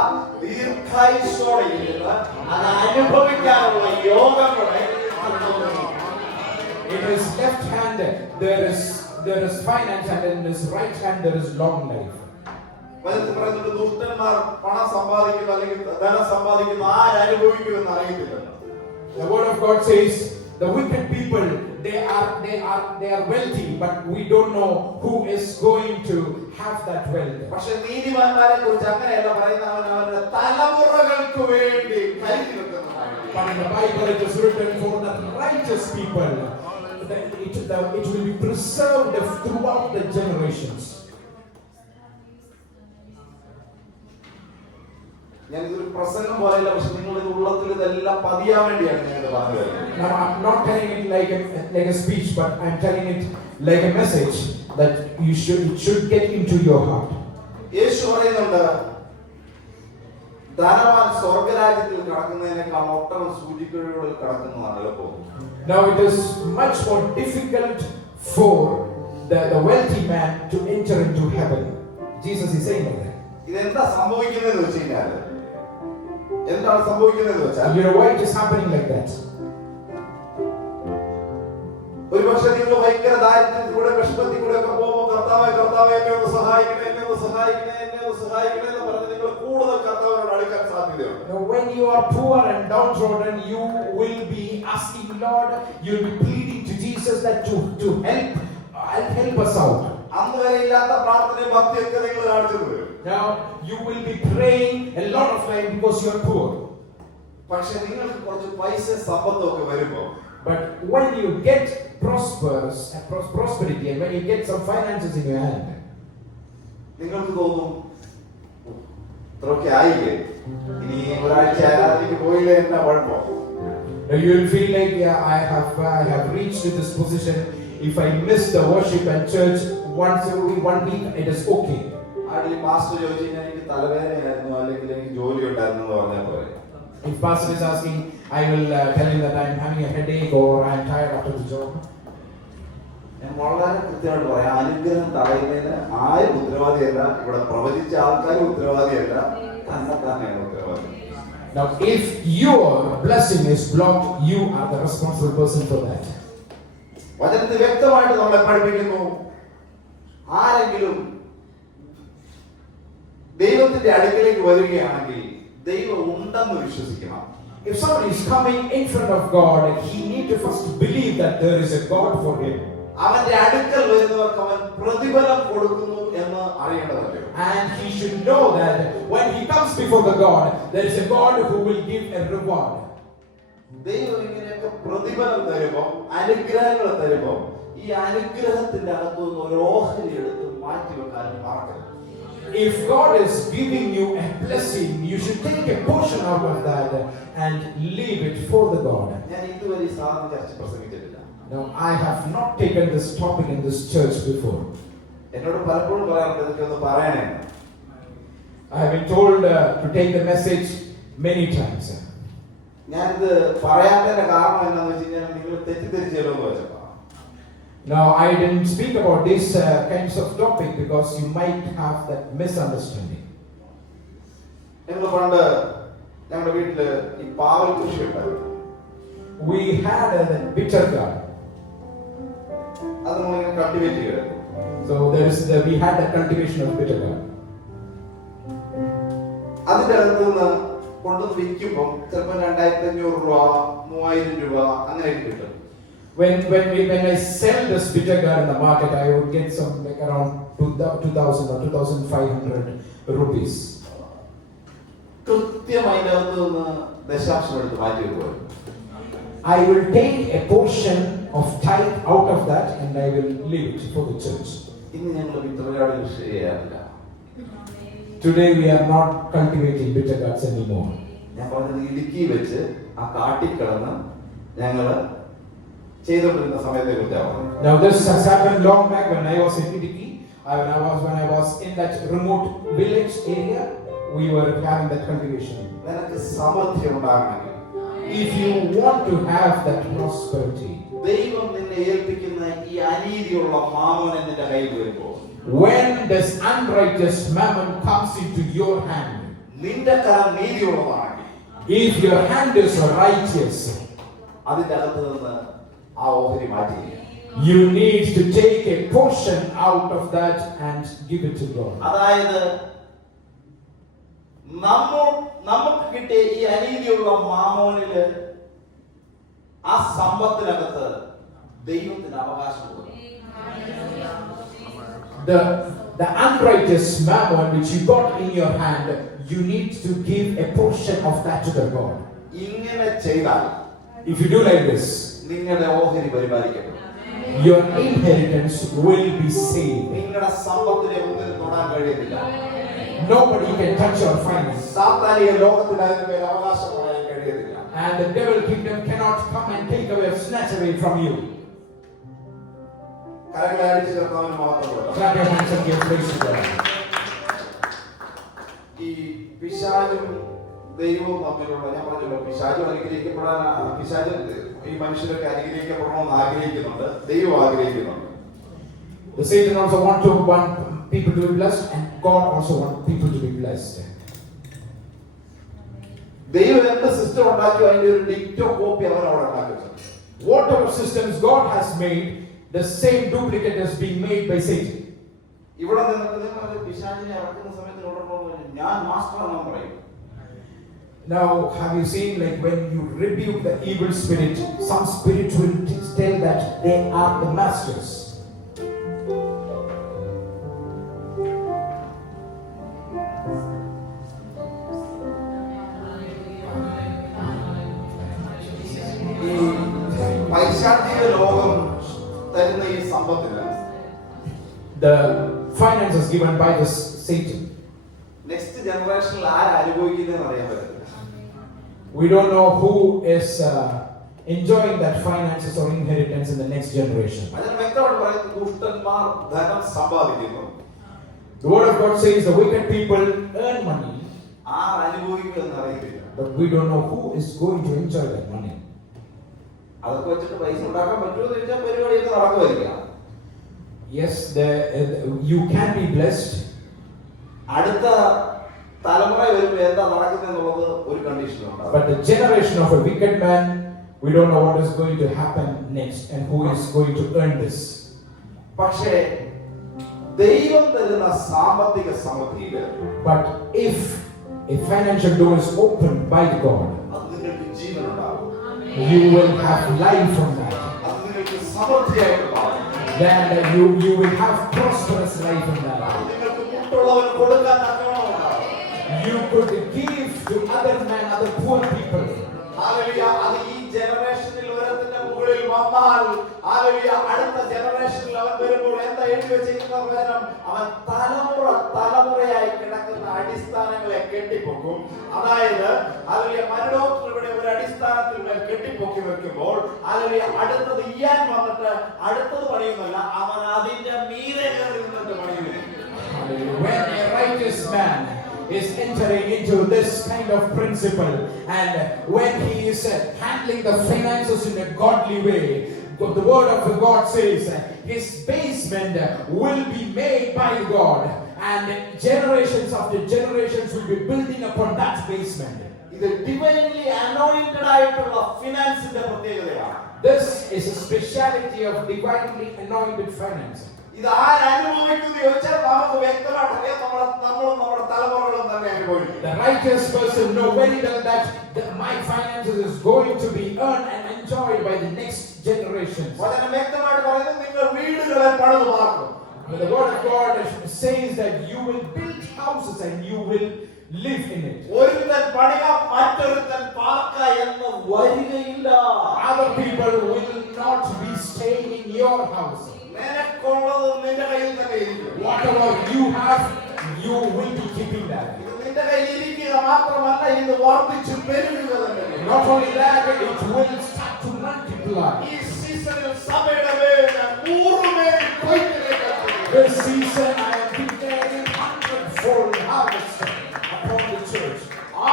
ദീർഘായുസ്സോടെ ഇരുന്ന് അത് അനുഭവിക്കാനുള്ള യോഗം കൂടെ. In his left hand there is finance, and in his right hand there is long life. വചനത്തിൽ പറയുന്നുണ്ട്, ദുഷ്ടന്മാർ പണം സമ്പാദിക്കുന്ന അല്ലെങ്കിൽ ധനം സമ്പാദിക്കുന്ന ആരനുഭവിക്കുമെന്ന് അറിയത്തില്ല. The word of God says the wicked people, they are wealthy, but we don't know who is going to have that wealth. പക്ഷേ നീതിമാന്മാരെ കുറിച്ച് അങ്ങനെയല്ല പറയുന്നത്, അവനവന്റെ തലമുറകൾക്ക് വേണ്ടി കരുതി വെക്കുന്നതാണ്. But in the Bible it is written, for the righteous people, it will be preserved throughout the generations. ഞാൻ ഇതൊരു പ്രസംഗം പോലെയല്ല, പക്ഷെ നിങ്ങളുടെ ഉള്ളത്തിൽ ഇതെല്ലാം പതിയാൻ വേണ്ടിയാണ് ഞാൻ ഇത് പറഞ്ഞത്. Now I'm not telling it like a speech, but I'm telling it like a message that it should get into your heart. യേശു പറയുന്നുണ്ട്, ധനവാൻ സ്വർഗരാജ്യത്തിൽ കടക്കുന്നതിനേക്കാൾ ഒട്ടകം സൂചിക്കുഴലിൽ കടക്കുന്നതാണ് എളുപ്പം. Now it is much more difficult for the wealthy man to enter into heaven. Jesus is saying that. ഇതെന്താ സംഭവിക്കുന്നതെന്ന് വെച്ച് കഴിഞ്ഞാൽ, എന്താണ് സംഭവിക്കുന്നതെന്ന് വെച്ചാൽ, You know why it is happening like that? ഒരു പക്ഷേ നിങ്ങൾ ഭയങ്കര ദാരിദ്ര്യത്തിലൂടെ വിഷമത്തിലൂടെ ഒക്കെ പോകുമ്പോൾ കർത്താവേ കർത്താവേ എന്നെ ഒന്ന് സഹായിക്കണേ, എന്നെ ഒന്ന് സഹായിക്കണേ, എന്നെ ഒന്ന് സഹായിക്കണേ എന്ന് പറഞ്ഞ് നിങ്ങൾ കൂടുതൽ കർത്താവിനോട് അടുക്കാൻ സാധ്യതയുണ്ട്. Now when you are poor and downtrodden, you will be asking Lord, you will be pleading to Jesus that to help us out. അന്ന് വരെ ഇല്ലാത്ത പ്രാർത്ഥനയും ഭക്തിയൊക്കെ നിങ്ങൾ കാണിച്ചത് വരും. Now you will be praying a lot of time because you are poor. പക്ഷെ നിങ്ങൾക്ക് കുറച്ച് പൈസ സമ്പത്തൊക്കെ വരുമ്പോൾ, but when you get prosperity and when you get some finances in your hand, നിങ്ങൾക്ക് തോന്നും ഇത്രയൊക്കെ ആയില്ലേ, ഇനി ഒരാഴ്ച ആരാധനയ്ക്ക് പോയില്ലേ എന്നാ കുഴപ്പം. you will feel like, yeah, I have reached to this position. If I miss the worship and church once every 1 week, it is okay. ആദ്യം പാസ്റ്റർ ചോദിച്ചു കഴിഞ്ഞാൽ എനിക്ക് തലവേദനയായിരുന്നു അല്ലെങ്കിൽ എനിക്ക് ജോലി ഉണ്ടായിരുന്നു എന്ന് പറഞ്ഞാൽ പോലെ. If pastor is asking, I will tell him that I am having a headache or I am tired after the job. ഞാൻ വളരെ കൃത്യമായിട്ട് പറയാം, അനുഗ്രഹം തടയുന്നതിന് ആരും ഉത്തരവാദിയല്ല, ഇവിടെ പ്രവചിച്ച ആൾക്കാരും ഉത്തരവാദിയല്ല, തന്നെയാണ് ഉത്തരവാദി. Now if your blessing is blocked, you are the responsible person for that. വചനത്തിൽ വ്യക്തമായിട്ട് നമ്മളെ പഠിപ്പിക്കുന്നു, ആരെങ്കിലും ദൈവത്തിന്റെ അടുക്കലേക്ക് വരികയാണെങ്കിൽ ദൈവം ഉണ്ടെന്ന് വിശ്വസിക്കണം. If somebody is coming in front of God, he need to first believe that there is a God for him. അവന്റെ അടുക്കൽ വരുന്നവർക്ക് അവൻ പ്രതിഫലം കൊടുക്കുന്നു എന്ന് അറിയേണ്ടതല്ലേ. And he should know that when he comes before the God, there is a God who will give a reward. ദൈവം ഇങ്ങനെയൊക്കെ പ്രതിഫലം തരുമ്പോൾ, അനുഗ്രഹങ്ങൾ തരുമ്പോൾ, ഈ അനുഗ്രഹത്തിന്റെ അകത്തുനിന്ന് ഒരു ഓഹരി എടുത്ത് മാറ്റി വെക്കാനും മറക്കരുത്. if God is giving you a blessing, you should take a portion out of that and leave it for the God. ഞാൻ ഇതുവരെ ഈ സാധനം ചർച്ച പ്രസംഗിച്ചിട്ടില്ല. Now, I have not taken this topic in this church before. എന്നോട് പലപ്പോഴും പറയാറുണ്ട് ഇതൊക്കെ ഒന്ന് പറയണേ. I have been told to take the message many times. ഞാനിത് പറയാത്തതിന്റെ കാരണം എന്താണെന്ന് വെച്ച് കഴിഞ്ഞാൽ നിങ്ങൾ തെറ്റിദ്ധരിച്ചല്ലോ എന്ന് വെച്ചപ്പോ. Now, I didn't speak about these kinds of topic because you might have that misunderstanding. ഞങ്ങൾ പണ്ട് ഞങ്ങളുടെ വീട്ടില് ഈ പാവൽ കൃഷി ഉണ്ടായിരുന്നു. We had a bitter garden. അത് നമ്മളിങ്ങനെ കൾട്ടിവേറ്റ് ചെയ്തു. So we had the cultivation of bitter garden. അതിന്റെ അകത്ത് നിന്ന് കൊണ്ടുവന്ന് വിൽക്കുമ്പോൾ ചിലപ്പോൾ 2500 രൂപ 3000 രൂപ അങ്ങനെയൊക്കെ കിട്ടും. When I sell this bitter gourd in the market, I would get some like around 2,000 or 2,500 rupees. കൃത്യമായി അതിനകത്ത് നിന്ന് ദശാംശം എടുത്ത് മാറ്റി വെക്കുവായിരുന്നു. I will take a portion of tithe out of that and I will leave it for the church. ഇന്ന് ഞങ്ങൾ വിത്തറകാട് കൃഷി ചെയ്യാറില്ല. Today we are not cultivating bitter gourds anymore. ഞാൻ പറഞ്ഞത് ഇടുക്കി വെച്ച് ആ കാട്ടിൽ കിടന്ന് ഞങ്ങൾ ചെയ്തുകൊണ്ടിരുന്ന സമയത്തെ കുറിച്ചാണ്. Now this has happened long back when I was in Idiki. When I was in that remote village area, we were having that cultivation. നിനക്ക് സമൃദ്ധി ഉണ്ടാകണമെങ്കിൽ, if you want to have that prosperity, ദൈവം നിന്നെ ഏൽപ്പിക്കുന്ന ഈ അനീതിയുള്ള മാമോൻ നിന്റെ കയ്യിൽ വരുമ്പോൾ, when this unrighteous mammon comes into your hand, നിന്റെ കരം നീതിയുള്ളതാണെങ്കിൽ, if your hand is righteous, അതിന്റെ അകത്ത് നിന്ന് ആ ഓഹരി മാറ്റി you need to take a portion out of that and give it to God. അതായത് നമുക്ക് കിട്ടിയ ഈ അനീതിയുള്ള മാമോനില് ആ സമ്പത്തിനകത്ത് ദൈവത്തിന് അവകാശം കൊടുക്കണം. The unrighteous mammon which you got in your hand, you need to give a portion of that to the God. ഇങ്ങനെ ചെയ്താൽ, if you do like this, നിങ്ങളുടെ ഓഹരി പരിപാലിക്കപ്പെടും. your inheritance will be saved. നിങ്ങളുടെ സമ്പത്തിനെ ഒന്നിനും തൊടാൻ കഴിയത്തില്ല. Nobody can touch your finance. സാത്താനിക ലോകത്തിന് അതിന്റെ മേൽ അവകാശം പറയാൻ കഴിയത്തില്ല. And the devil kingdom cannot come and take away or snatch away from you. കരങ്ങളെ അടിച്ച് കർത്താവിന് മഹത്വം കൊടുക്കണം. Clap your hands and give praise to God. ഈ പിശാചും ദൈവവും തമ്മിലുള്ള, ഞാൻ പറഞ്ഞല്ലോ, പിശാചും പിശാച് ഈ മനുഷ്യരൊക്കെ അനുഗ്രഹിക്കപ്പെടണമെന്ന് ആഗ്രഹിക്കുന്നുണ്ട്, ദൈവം ആഗ്രഹിക്കുന്നുണ്ട്. The Satan also want people to be blessed, and God also want people to be blessed. ദൈവം എന്ത് സിസ്റ്റം ഉണ്ടാക്കിയോ അതിന്റെ ഒരു ഡിക്റ്റോ കോപ്പി അവർ അവിടെ ഉണ്ടാക്കി വെച്ചു. Whatever systems God has made, the same duplicate is being made by Satan. ഇവിടെ നിന്നിട്ട് നിങ്ങൾ പിശാചിനെ ഇറക്കുന്ന സമയത്ത് ഞാൻ മാസ്റ്ററാണെന്ന് പറയും. Now, have you seen, like when you rebuke the evil spirit, some spirit will tell that they are the masters. പൈശാചിക ലോകം തരുന്ന ഈ സമ്പത്തിന്, the finances given by this Satan, next ജനറേഷനിൽ ആരനുഭവിക്കുന്നതെന്ന് അറിയാൻ പറ്റില്ല. we don't know who is enjoying that finances or inheritance in the next generation. അതിന് വ്യക്തമായിട്ട് പറയുന്നത് ദുഷ്ടന്മാർ ധനം സമ്പാദിക്കുന്നു. The word of God says the wicked people earn money, ആരനുഭവിക്കുമെന്ന് അറിയില്ല. but we don't know who is going to enjoy that money. അതൊക്കെ വെച്ചിട്ട് പൈസ ഉണ്ടാക്കാൻ പറ്റുമോ എന്ന് ചോദിച്ചാൽ പരിപാടിയൊക്കെ നടക്കുമായിരിക്കാം. Yes, you can be blessed. അടുത്ത തലമുറ വരുമ്പോൾ എന്താ നടക്കുന്നതെന്നുള്ളത് ഒരു കണ്ടീഷനുണ്ട്. But the generation of a wicked man, we don't know what is going to happen next and who is going to earn this. പക്ഷേ ദൈവം തരുന്ന സാമ്പത്തിക സമൃദ്ധിയിൽ, But if a financial door is opened by God, അത് നിങ്ങൾക്ക് ജീവൻ ഉണ്ടാകും. you will have life from that. അത് നിങ്ങൾക്ക് സമൃദ്ധിയായിട്ടുണ്ടാകും. Then you will have prosperous life in that. നിങ്ങൾക്ക് മറ്റുള്ളവന് കൊടുക്കാൻ തക്കവണ്ണം ഉണ്ടാകും. You could give to other poor people. Hallelujah. അത് ഈ ജനറേഷനിൽ ഒരത്തിന്റെ മുകളിൽ വന്നാൽ, ഹല്ലേലൂയ, അടുത്ത ജനറേഷനിൽ അവൻ വരുമ്പോൾ എന്താ എഴുതി വെച്ചിരിക്കുന്ന വചനം, അവൻ തലമുറയായി കെട്ടിപ്പൊക്കും. അതായത് മരണോത്തരം ഇവിടെ ഒരു അടിസ്ഥാനത്തിൽ മേൽ കെട്ടിപ്പൊക്കി വെക്കുമ്പോൾ അടുത്തത് ഇയാൻ വന്നിട്ട് അടുത്തത് പണിയുന്നല്ല, അവൻ അതിന്റെ മീതെ കയറി നിന്നിട്ട് പണിയുന്നു. When a righteous man is entering into this kind of principle, and when he is handling the finances in a godly way, the word of God says his basement will be made by God, and generations after generations will be building upon that basement. ഇത് divinely anointed ആയിട്ടുള്ള ഫിനാൻസിന്റെ പ്രത്യേകതയാണ്. This is a speciality of divinely anointed finance. ഇത് ആരനുഭവിക്കുന്നു ചോദിച്ചാൽ നമുക്ക് വ്യക്തമായിട്ട് അറിയാം, നമ്മളും നമ്മുടെ തലമുറകളും തന്നെ അനുഭവിക്കും. The righteous person know very well that my finances is going to be earned and enjoyed by the next generation. വചനം വ്യക്തമായിട്ട് പറയുന്നത് നിങ്ങൾ വീടുകളെ പണിതു പാർക്കും. The word of God says that you will build houses and you will live in it. ഒരുത്തൻ പണിക മറ്റൊരുത്തൻ പാർക്ക എന്ന് വരികയില്ല. Other people will not be staying in your house. നിനക്കുള്ളത് നിന്റെ കയ്യിൽ തന്നെ ഇരിക്കും. Whatever you have, you will be keeping that. ഇത് നിന്റെ കയ്യിൽ ഇരിക്കുക മാത്രമല്ല, ഇത് വർദ്ധിച്ചു പെരുകുക തന്നെ. Not only that, it will start to multiply. ഈ സീസണിൽ സഭയുടെ മേൽ 100 മേൽ കൊയ്ത്തിലേക്ക് എത്തുന്നു. This season I am declaring 100-fold harvest upon the church.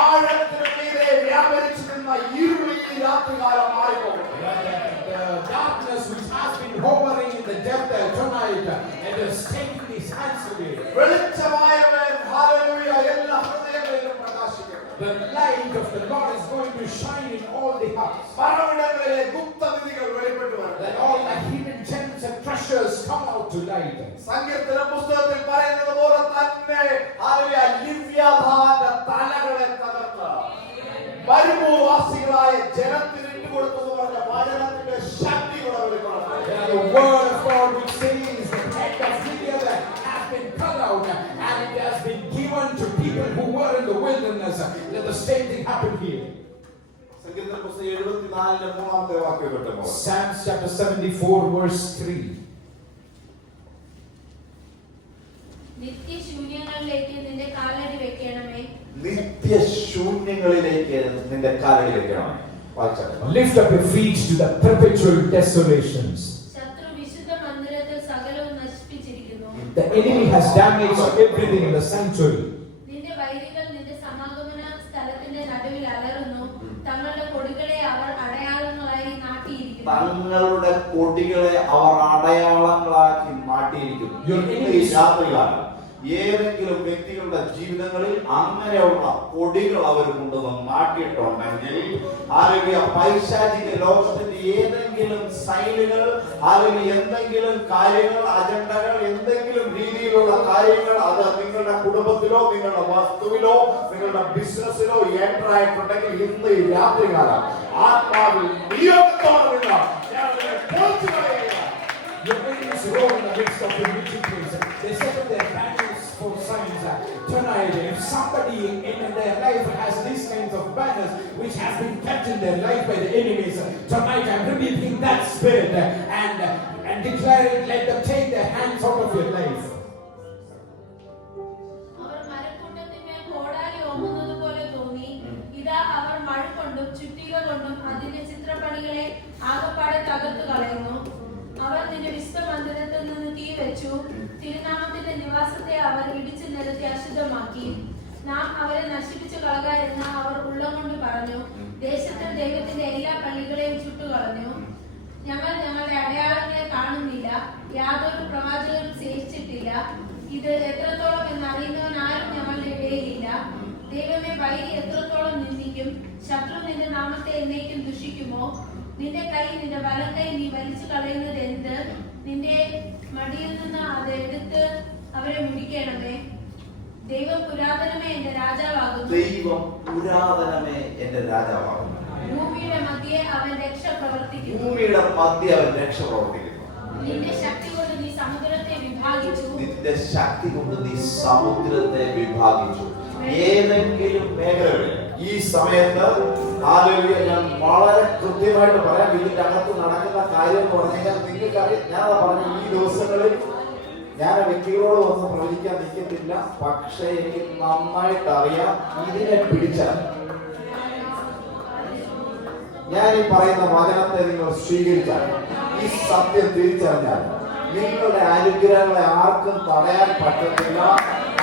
ആഴത്തിന് മീതെ വ്യാപരിച്ചു നിന്ന ഇരുളി രാത്രികാലം മാറിപ്പോകും. The darkness which has been hovering in the depth tonight, it is taking its hands away. വെളിച്ചമായവൻ ഹല്ലേലൂയ എല്ലാ ഹൃദയങ്ങളിലും പ്രകാശിക്കും. The light of the Lord is going to shine in all the hearts. മറവിടങ്ങളിലെ ഗുപ്തനിധികൾ വെളിപ്പെട്ടു വരും. That all the hidden gems and treasures come out to light. സങ്കീർത്തന പുസ്തകത്തിൽ പറയുന്നത് പോലെ തന്നെ ഹല്ലേലൂയ ലിവ്യാഥാന്റെ തലകളെ തകർത്ത് മരുഭൂവാസികളായ ജനത്തിന് ഇട്ടുകൊടുത്തു പറഞ്ഞ വചനത്തിന്റെ ശക്തി കൂടെ വെളിപ്പെടുന്നു. The word of God which says the head of Gilead has been cut out and it has been given to people who were in the wilderness. Let the same thing happen here. സങ്കീർത്തന പുസ്തകം 74-ന്റെ 3-ാമത്തെ വാക്യം കേട്ടോ. Psalms chapter 74 verse 3. നിത്യശൂന്യങ്ങളിലേക്ക് നിന്റെ കാലടി വെക്കണമേ. നിത്യശൂന്യങ്ങളിലേക്ക് നിന്റെ കാലടി വെക്കണം. Lift up your feet to the perpetual desolations. ശത്രു വിശുദ്ധ മന്ദിരത്തിൽ സകലവും നശിപ്പിച്ചിരിക്കുന്നു. The enemy has damaged everything in the sanctuary. നിന്റെ വൈരികൾ നിന്റെ സമാഗമന സ്ഥലത്തിന്റെ നടുവിൽ അലറുന്നു. തങ്ങളുടെ കൊടികളെ അവർ അടയാളങ്ങളായി നാട്ടിയിരിക്കുന്നു. തങ്ങളുടെ കൊടികളെ അവർ അടയാളങ്ങളാക്കി നാട്ടിയിരിക്കുന്നു. ഈ രാത്രികാലം ഏതെങ്കിലും വ്യക്തികളുടെ ജീവിതങ്ങളിൽ അങ്ങനെയുള്ള കൊടികൾ അവർ കൊണ്ടുവന്ന് നാട്ടിയിട്ടുണ്ടെങ്കിൽ പൈശാചിക ലോകത്തിന്റെ ഏതെങ്കിലും സൈനുകൾ എന്തെങ്കിലും കാര്യങ്ങൾ, അജണ്ടകൾ, എന്തെങ്കിലും രീതിയിലുള്ള കാര്യങ്ങൾ അത് നിങ്ങളുടെ കുടുംബത്തിലോ നിങ്ങളുടെ വസ്തുവിലോ നിങ്ങളുടെ ബിസിനസ്സിലോ എൻ്റർ ആയിട്ടുണ്ടെങ്കിൽ ഇന്ന് ഈ രാത്രികാലം ആത്മാവിൽ നിയോഗത്തോടെ നിങ്ങൾ Your enemies roll in the midst of the meeting place. They set up their banners for signs. Tonight, if somebody in their life has these kinds of banners which has been kept in their life by the enemies, tonight I'm rebuking that spirit and declare it, let them take their hands out of your life. അവർ മരക്കൂട്ടത്തിന്മേൽ കോടാലി ഓങ്ങുന്നത് പോലെ തോന്നി. ഇതാ അവർ മഴ കൊണ്ടും ചുറ്റിക കൊണ്ടും അതിന്റെ ചിത്രപ്പണികളെ ആകപ്പാടെ തകർത്തു കളയുന്നു. അവർ നിന്റെ വിശുദ്ധ മന്ദിരത്തിൽ നിന്ന് തീ വെച്ചു. തിരുനാമത്തിന്റെ നിവാസത്തെ അവർ ഇടിച്ചു നിരത്തി അശുദ്ധമാക്കി. നാം അവരെ നശിപ്പിച്ചു കളക എന്ന് അവർ ഉള്ളം കൊണ്ട് പറഞ്ഞു. ദേശത്തിൽ ദൈവത്തിന്റെ എല്ലാ പള്ളികളെയും ചുട്ടുകളഞ്ഞു. ഞങ്ങൾ ഞങ്ങളുടെ അടയാളങ്ങളെ കാണുന്നില്ല, യാതൊരു പ്രവാചകരും ശേഷിച്ചിട്ടില്ല. ഇത് എത്രത്തോളം എന്നറിയുന്നവൻ ആരും ഞങ്ങളുടെ ഇടയിലില്ല. ദൈവമേ, വൈരി എത്രത്തോളം നിന്ദിക്കും? ശത്രു നിന്റെ നാമത്തെ എന്നേക്കും ദുഷിക്കുമോ? നിന്റെ കൈ, നിന്റെ വലം കൈ നീ വലിച്ചു കളയുന്നത് എന്ത്? നിന്റെ മടിയിൽ നിന്ന് അത് എടുത്ത് അവരെ മുടിക്കണമേ. ദൈവം പുരാതനമേ എന്റെ രാജാവാകുന്നു. ദൈവം പുരാതനമേ എന്റെ രാജാവാകുന്നു. ഭൂമിയുടെ മധ്യേ അവൻ രക്ഷ പ്രവർത്തിക്കുന്നു. ഭൂമിയുടെ മധ്യേ അവൻ രക്ഷ പ്രവർത്തിക്കുന്നു. നിന്റെ ശക്തി കൊണ്ട് നീ സമുദ്രത്തെ വിഭാഗിച്ചു. നിന്റെ ശക്തി കൊണ്ട് നീ സമുദ്രത്തെ വിഭാഗിച്ചു. ഏതെങ്കിലും മേഖലകളിൽ ഈ സമയത്ത് ഞാൻ വളരെ കൃത്യമായിട്ട് പറയാം, ഇതിന്റെ അകത്ത് നടക്കുന്ന കാര്യം എന്ന് പറഞ്ഞു കഴിഞ്ഞാൽ നിങ്ങൾക്കറിയാം. ഞാൻ പറഞ്ഞ ഈ ദിവസങ്ങളിൽ ഞാൻ വ്യക്തികളോട് വന്ന് പ്രവചിക്കാൻ നിൽക്കത്തില്ല. പക്ഷേ എനിക്ക് നന്നായിട്ട് അറിയാം, ഇതിനെ പിടിച്ചാൽ ഞാൻ ഈ പറയുന്ന വചനത്തെ നിങ്ങൾ സ്വീകരിച്ചാൽ, ഈ സത്യം തിരിച്ചറിഞ്ഞാൽ, നിങ്ങളുടെ അനുഗ്രഹങ്ങളെ ആർക്കും തടയാൻ പറ്റത്തില്ല.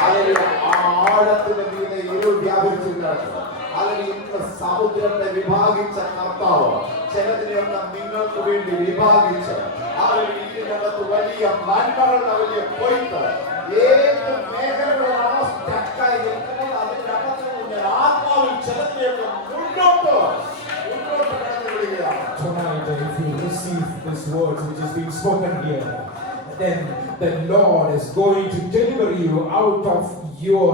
അതിൽ ആഴത്തിന് മീതെ ഇരുൾ വ്യാപിച്ചിട്ടുണ്ട്. അതിൽ ഇന്ന് സമുദ്രത്തെ വിഭാഗിച്ച കർത്താവ് ചിലതിനെയൊക്കെ നിങ്ങൾക്ക് വേണ്ടി വിഭാഗിച്ച് അതിൽ ഇതിനകത്ത് വലിയ നന്മകളുടെ വലിയ കൊയ്ത്ത് ഏത് മേഖലകളാണോ സ്റ്റക്കായി നിൽക്കുന്നത് അതിനകത്ത് നിന്ന് ആത്മാവിൽ ചിലതിനെയൊക്കെ മുന്നോട്ട് കടന്നു വിടുകയാണ്. Tonight, if you receive this word which is being spoken here, then the Lord is going to deliver you out of your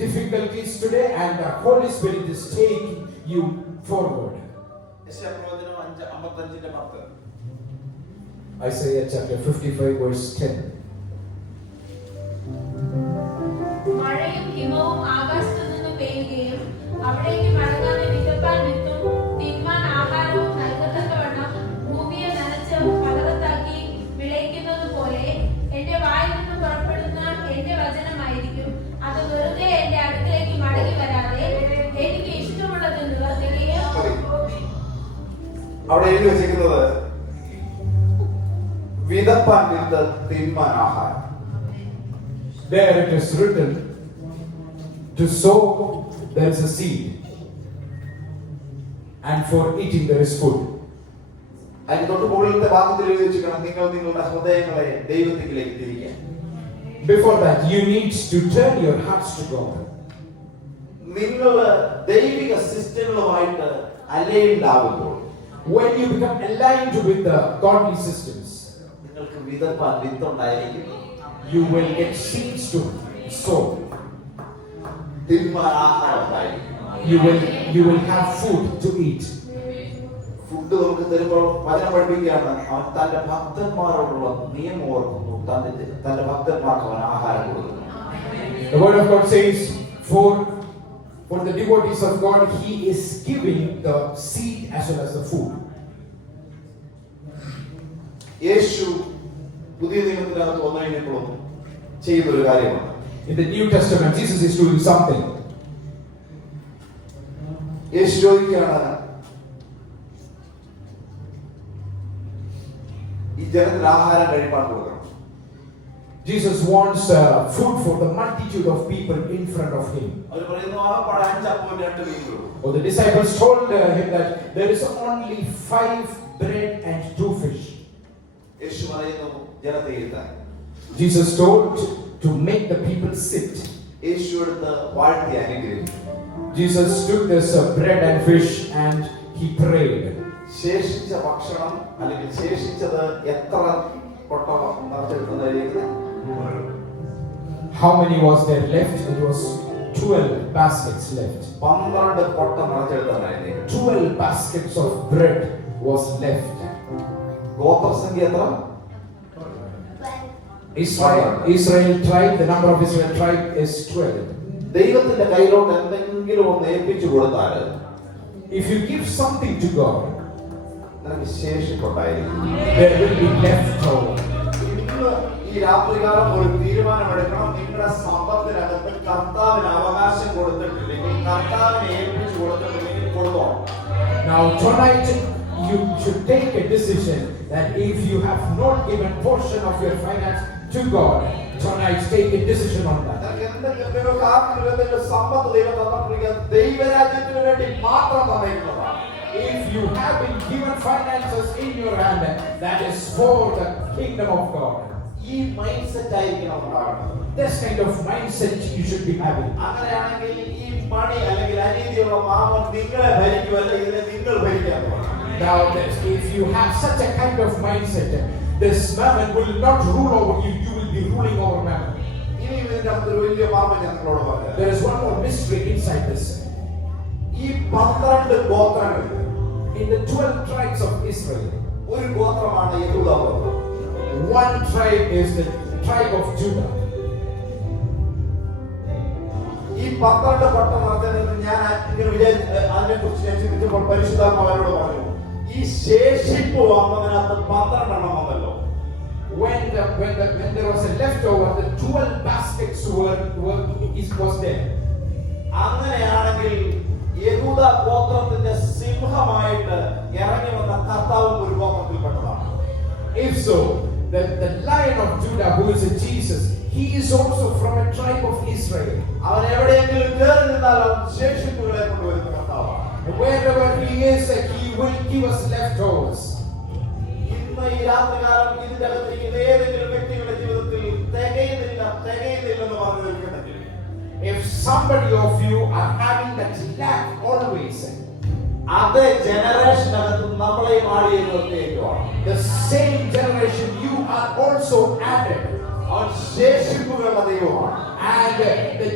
difficulties today, and the Holy Spirit is taking you forward. Isaiah chapter 55 verse 10. മഴയും ഹിമവും ആകാശത്തു നിന്ന് പെയ്യുകയും അവിടേക്ക് മടങ്ങാതെ വിതപ്പാൻ വിത്തും തിന്മാൻ ആഹാരവും നൽകത്തക്കവണ്ണം ഭൂമിയെ നനച്ച് ഫലവത്താക്കി വിളയിക്കുന്നത് പോലെ എന്റെ വായിൽ നിന്ന് പുറപ്പെടുന്ന എന്റെ വചനമായിരിക്കും. അത് വെറുതെ എന്റെ അടുത്തേക്ക് മടങ്ങി വരാതെ എനിക്ക് ഇഷ്ടമുള്ളത് നിവർത്തിക്കുകയും. അവിടെ എഴുതി വെച്ചിരിക്കുന്നത് വിതപ്പാൻ വിത്ത് തിന്മാൻ ആഹാരം. There it is written, to sow there is a seed, and for eating there is food. അതിന് തൊട്ട് മുകളിലത്തെ വാക്യത്തിൽ എഴുതി വെച്ചിരിക്കണം, നിങ്ങൾ നിങ്ങളുടെ ഹൃദയങ്ങളെ ദൈവത്തിലേക്ക് തിരിക്കാൻ. Before that, you need to turn your hearts to God. നിങ്ങൾ ദൈവിക സിസ്റ്റങ്ങളുമായിട്ട് അലൈൻഡ് ആകുമ്പോൾ, When you become aligned with the godly systems, നിങ്ങൾക്ക് വിതപ്പാൻ വിത്തുണ്ടായിരിക്കും. you will get seeds to sow. തിന്മാൻ ആഹാരം ഉണ്ടായിരിക്കും. You will have food to eat. Food നമുക്ക് തരുമ്പോൾ വചനം പഠിപ്പിക്കുകയാണ്, അവൻ തന്റെ ഭക്തന്മാരോടുള്ള നിയമം ഓർക്കുന്നു, തന്റെ ഭക്തന്മാർക്ക് അവൻ ആഹാരം കൊടുക്കുന്നു. The word of God says, for the devotees of God, He is giving the seed as well as the food. യേശു പുതിയ നിയമത്തിനകത്ത് വന്നു കഴിഞ്ഞപ്പോഴും ചെയ്യുന്നൊരു കാര്യമാണ്. In the New Testament, Jesus is doing something. യേശു ചോദിക്കുകയാണ്, ഈ ജനത്തിന് ആഹാരം കഴിപ്പാൻ കൊടുക്കണം. Jesus wants food for the multitude of people in front of Him. അവർ പറയുന്നു, ആകപ്പാടെ 5 അപ്പവും 2 മീനുള്ളൂ. Well, the disciples told Him that there is only 5 bread and 2 fish. യേശു പറയുന്നു, ജനത്തെ ഇരുത്താൻ. Jesus told to make the people sit. യേശു എടുത്ത് വാഴ്ത്തി അനുഗ്രഹിച്ചു. Jesus took this bread and fish and He prayed. ശേഷിച്ച ഭക്ഷണം അല്ലെങ്കിൽ ശേഷിച്ചത് എത്ര കൊട്ട നിറച്ചെടുക്കുന്നതായിരിക്കും? How many was there left? It was 12 baskets left. 12 കൊട്ട നിറച്ചെടുത്തതായിരിക്കും. 12 baskets of bread was left. ഗോത്രസംഖ്യ എത്ര? Israel tribe, the number of Israel tribe is 12. ദൈവത്തിന്റെ കയ്യിലോട്ട് എന്തെങ്കിലും ഒന്ന് ഏൽപ്പിച്ചു കൊടുത്താൽ, if you give something to God, നിനക്ക് ശേഷിപ്പുണ്ടായിരിക്കും. there will be leftover. ഇന്ന് ഈ രാത്രികാലം ഒരു തീരുമാനമെടുക്കണം. നിങ്ങളുടെ സമ്പത്തിനകത്ത് കർത്താവിന് അവകാശം കൊടുത്തിട്ടില്ലെങ്കിൽ, കർത്താവിനെ ഏൽപ്പിച്ചു കൊടുത്തിട്ടില്ലെങ്കിൽ കൊടുക്കണം. Now tonight you should take a decision that if you have not given portion of your finance to God, tonight take a decision on that. നിനക്ക് എന്തെങ്കിലും കാരണമില്ലെങ്കിൽ സമ്പത്ത് ദൈവം തന്നിട്ടുണ്ടെങ്കിൽ ദൈവരാജ്യത്തിന് വേണ്ടി മാത്രം തന്നേക്കുന്നതാണ്. If you have been given finances in your hand, that is for the kingdom of God. ഈ mind set ആയിരിക്കണം ഉണ്ടാകേണ്ടത്. This kind of mindset you should be having. അങ്ങനെയാണെങ്കിൽ ഈ മണി അല്ലെങ്കിൽ അനീതിയുള്ള മാമൻ നിങ്ങളെ ഭരിക്കുമല്ല, ഇതിനെ നിങ്ങൾ ഭരിക്കാൻ പോകണം. Now, if you have such a kind of mindset, this mammon will not rule over you, you will be ruling over mammon. ഇനി ഇതിന്റെ അകത്തൊരു വലിയ മാമൻ ഞാൻ നിങ്ങളോട് പറഞ്ഞു. There is one more mystery inside this. ഈ 12 ഗോത്രങ്ങൾ, In the 12 tribes of Israel, ഒരു ഗോത്രമാണ് യഹൂദ ഗോത്രം. one tribe is the tribe of Judah. ഈ 12 കൊട്ട നിറച്ചതിന് ഞാൻ ഇങ്ങനെ അതിനെ കുറിച്ച് ഞാൻ ചിന്തിച്ചപ്പോൾ പരിശുദ്ധാത്മാവരോട് പറഞ്ഞു, ഈ ശേഷിപ്പ് വന്നതിനകത്ത് 12 വന്നല്ലോ. when there was a leftover, the 12 baskets was there. അങ്ങനെയാണെങ്കിൽ യഹൂദ ഗോത്രത്തിന്റെ സിംഹമായിട്ട് ഇറങ്ങി വന്ന കർത്താവും ഒരു ഗോത്രത്തിൽപ്പെട്ടതാണ്. If so, the Lion of Judah, who is a Jesus, he is also from a tribe of Israel. അവൻ എവിടെയെങ്കിലും കയറി നിന്നാലും ശേഷിപ്പുകളെ കൊണ്ടുവരുന്ന കർത്താവാണ്. Wherever he is, he will give us leftovers. ഇന്ന് ഈ രാത്രികാലം ഇതിന്റെ അകത്തേക്ക് ഏതെങ്കിലും വ്യക്തികളുടെ ജീവിതത്തിൽ തികയുന്നില്ലെന്ന് പറഞ്ഞു നിൽക്കുന്നെങ്കിൽ, if somebody of you are having that lack always, അതേ ജനറേഷനകത്ത് നമ്മളെയും ആടിയെ നിർത്തിയേക്കുവാണ്. the same generation you are also added. അവൻ ശേഷിപ്പുകളുടെ ദൈവമാണ്. And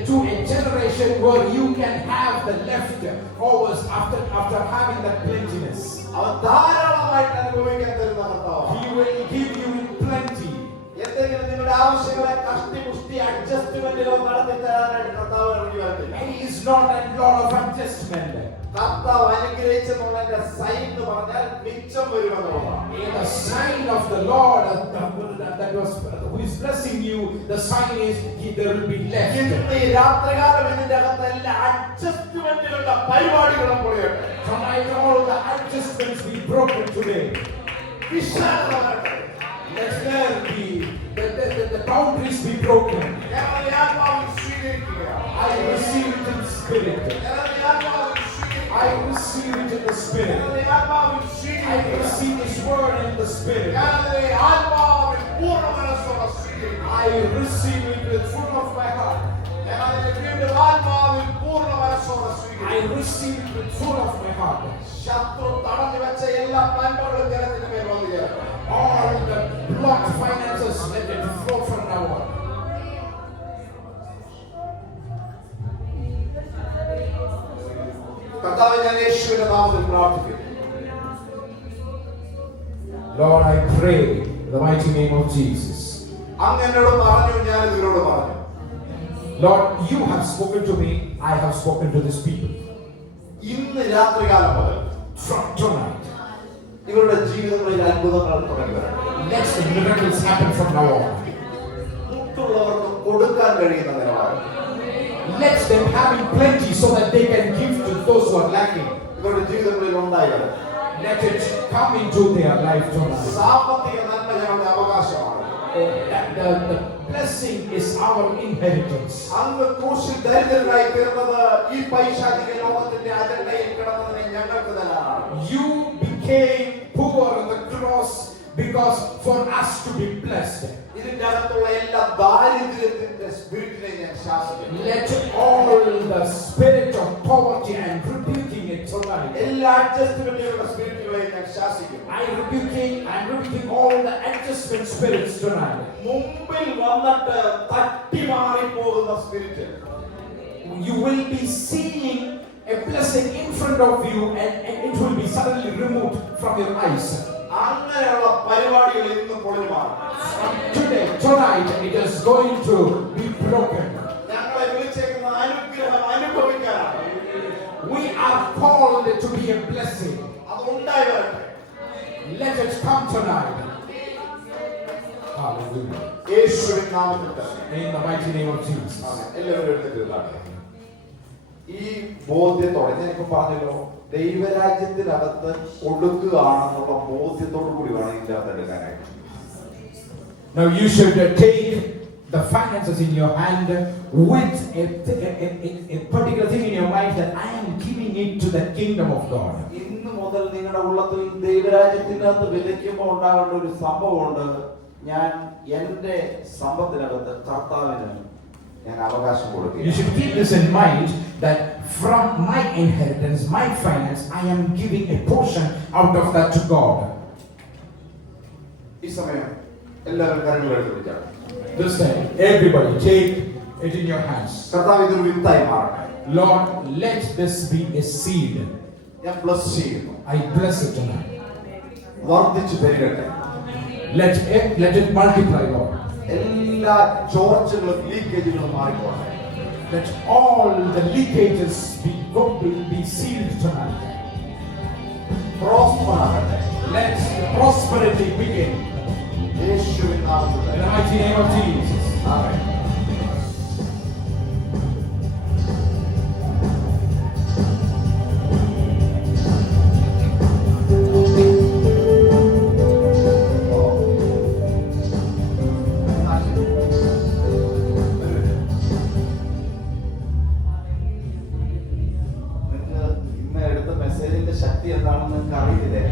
to a generation where you can have the leftovers after having that plentiness. അവൻ ധാരാളമായിട്ട് അനുഭവിക്കാൻ തരുന്ന കർത്താവാണ്. He will give you plenty. എന്തെങ്കിലും നിങ്ങളുടെ ആവശ്യങ്ങളെ കഷ്ടിപുഷ്ടി അഡ്ജസ്റ്റ്മെന്റുകൾ നടത്തി തരാനായിട്ട് കർത്താവ് ഇറങ്ങി വരത്തില്ല. He is not a Lord of adjustment. കർത്താവ് അനുഗ്രഹിച്ചെന്നുള്ളതിന്റെ സൈൻ എന്ന് പറഞ്ഞാൽ മിച്ചം വരുമെന്നുള്ളതാണ്. The sign of the Lord who is blessing you, the sign is there will be left. ഇന്ന് ഈ രാത്രികാലം ഇതിന്റെ അകത്ത് എല്ലാ അഡ്ജസ്റ്റ്മെന്റുകളുടെ പരിപാടികളും പൊളിയട്ടെ. Tonight all the adjustments be broken today. വിശാലത വരട്ടെ. Let there be the boundaries be broken. ഞങ്ങൾ ഈ ആത്മാവിൽ സ്വീകരിക്കുക. I receive it in spirit. ഞങ്ങൾ ഈ ആത്മാവിൽ സ്വീകരിക്കുക. I receive it in the spirit. ഞങ്ങൾ ഈ ആത്മാവിൽ I സ്വീകരിക്കുക. receive this word in the spirit. ഞങ്ങൾ ഈ ആത്മാവിൽ പൂർണ്ണ മനസ്സോടെ സ്വീകരിക്കുക. I receive it with full of my heart. ഞങ്ങൾ വീണ്ടും ആത്മാവിൽ പൂർണ്ണ മനസ്സോടെ I സ്വീകരിക്കുക. receive it with full of my heart. ശത്രു തടഞ്ഞു വെച്ച എല്ലാ നന്മകളും ജനത്തിന് മേൽ വന്നു ചേർക്കും. All the blocked finances, let it flow from now on. കർത്താവേ, ഞാൻ യേശുവിന്റെ നാമത്തിൽ പ്രാർത്ഥിക്കുന്നു. Lord, I pray in the mighty name of Jesus. അങ്ങ് എന്നോട് പറഞ്ഞു, ഞാൻ ഇവരോട് പറഞ്ഞു. Lord, you have spoken to me, I have spoken to this people. ഇന്ന് രാത്രികാലം മുതൽ From tonight, ഇവരുടെ ജീവിതങ്ങളിൽ അത്ഭുതങ്ങൾ തുടങ്ങി വരണം. let the miracles happen from now on. മറ്റുള്ളവർക്ക് കൊടുക്കാൻ കഴിയുന്ന നിലവാരം Let them have in plenty so that they can give to those who are lacking. ഇവരുടെ ജീവിതങ്ങളിൽ ഉണ്ടായി വരണം. Let it come into their life tonight. സാമ്പത്തിക നന്മ ഞങ്ങളുടെ അവകാശമാണ്. The blessing is our inheritance. അങ്ങ് ക്രൂശിൽ ദരിദ്രരായി തീർന്നത് ഈ പൈശാചിക ലോകത്തിന്റെ അജണ്ടയിൽ കിടന്നതിനെ ഞങ്ങൾക്ക് തരാനാണ്. You became poor on the cross because for us to be blessed. ഇതിന്റെ അകത്തുള്ള എല്ലാ ദാരിദ്ര്യത്തിന്റെ സ്പിരിറ്റിനെ ഞാൻ ശാസിക്കുന്നു. Let all the spirit of poverty and rebuking it tonight. എല്ലാ അഡ്ജസ്റ്റ്മെന്റുകളുടെ സ്പിരിറ്റുകളെയും ഞാൻ ശാസിക്കുന്നു. I'm rebuking all the adjustment spirits tonight. മുമ്പിൽ വന്നിട്ട് തട്ടിമാറി പോകുന്ന spirit, You will be seeing a blessing in front of you and it will be suddenly removed from your eyes. അങ്ങനെയുള്ള പരിപാടികൾ ഇന്ന് പൊളിമാറും. Tonight it is going to be broken. ഞങ്ങളെ വിളിച്ചേക്കുന്ന അനുഗ്രഹം അനുഭവിക്കാനാണ്. We are called to be a blessing. അത് ഉണ്ടായി വരട്ടെ. Let it come tonight. Hallelujah. യേശുവിൻ നാമത്തിൽ തന്നെ. In the mighty name of Jesus. ആമേൻ. എല്ലാവരും എഴുന്നേറ്റ് നിൽക്കട്ടെ. ഈ ബോധ്യത്തോടെ ഞാനിപ്പോ പറഞ്ഞല്ലോ, ദൈവരാജ്യത്തിനകത്ത് കൊടുക്കുകയാണെന്നുള്ള ബോധ്യത്തോടു കൂടി വേണം ഇതിന്റെ അകത്ത് എടുക്കാനായിട്ട്. Now you should take the finances in your hand with a particular thing in your mind that I am giving it to the kingdom of God. ഇന്ന് മുതൽ നിങ്ങളുടെ ഉള്ളത്തിൽ ദൈവരാജ്യത്തിനകത്ത് വിതയ്ക്കുമ്പോൾ ഉണ്ടാകേണ്ട ഒരു സംഭവമുണ്ട്. ഞാൻ എന്റെ സമ്പത്തിനകത്ത് കർത്താവിന് ഞാൻ അവകാശം You കൊടുക്കുക. should keep this in mind that from my inheritance, my finance, I am giving a portion out of that to God. ഈ സമയം എല്ലാവരും കരങ്ങൾ എടുത്തിരിക്കാം. This time, everybody take it in your hands. കർത്താവ് ഇതൊരു വിത്തായി മാറട്ടെ. Lord, let this be a seed. ഞാൻ bless ചെയ്യുന്നു. I bless it tonight. വർദ്ധിച്ചു പെരുകട്ടെ. Let it multiply, Lord. എല്ലാ ചോർച്ചകളും ലീക്കേജുകളും മാറിപ്പോട്ടെ. Let all the leakages be sealed tonight. Prosper ആകട്ടെ. Let prosperity begin. യേശുവിൻ നാമത്തിൽ In the mighty name of Jesus. ആമേൻ. ശക്തി എന്താണെന്ന് നിങ്ങൾക്ക് അറിയില്ലേ?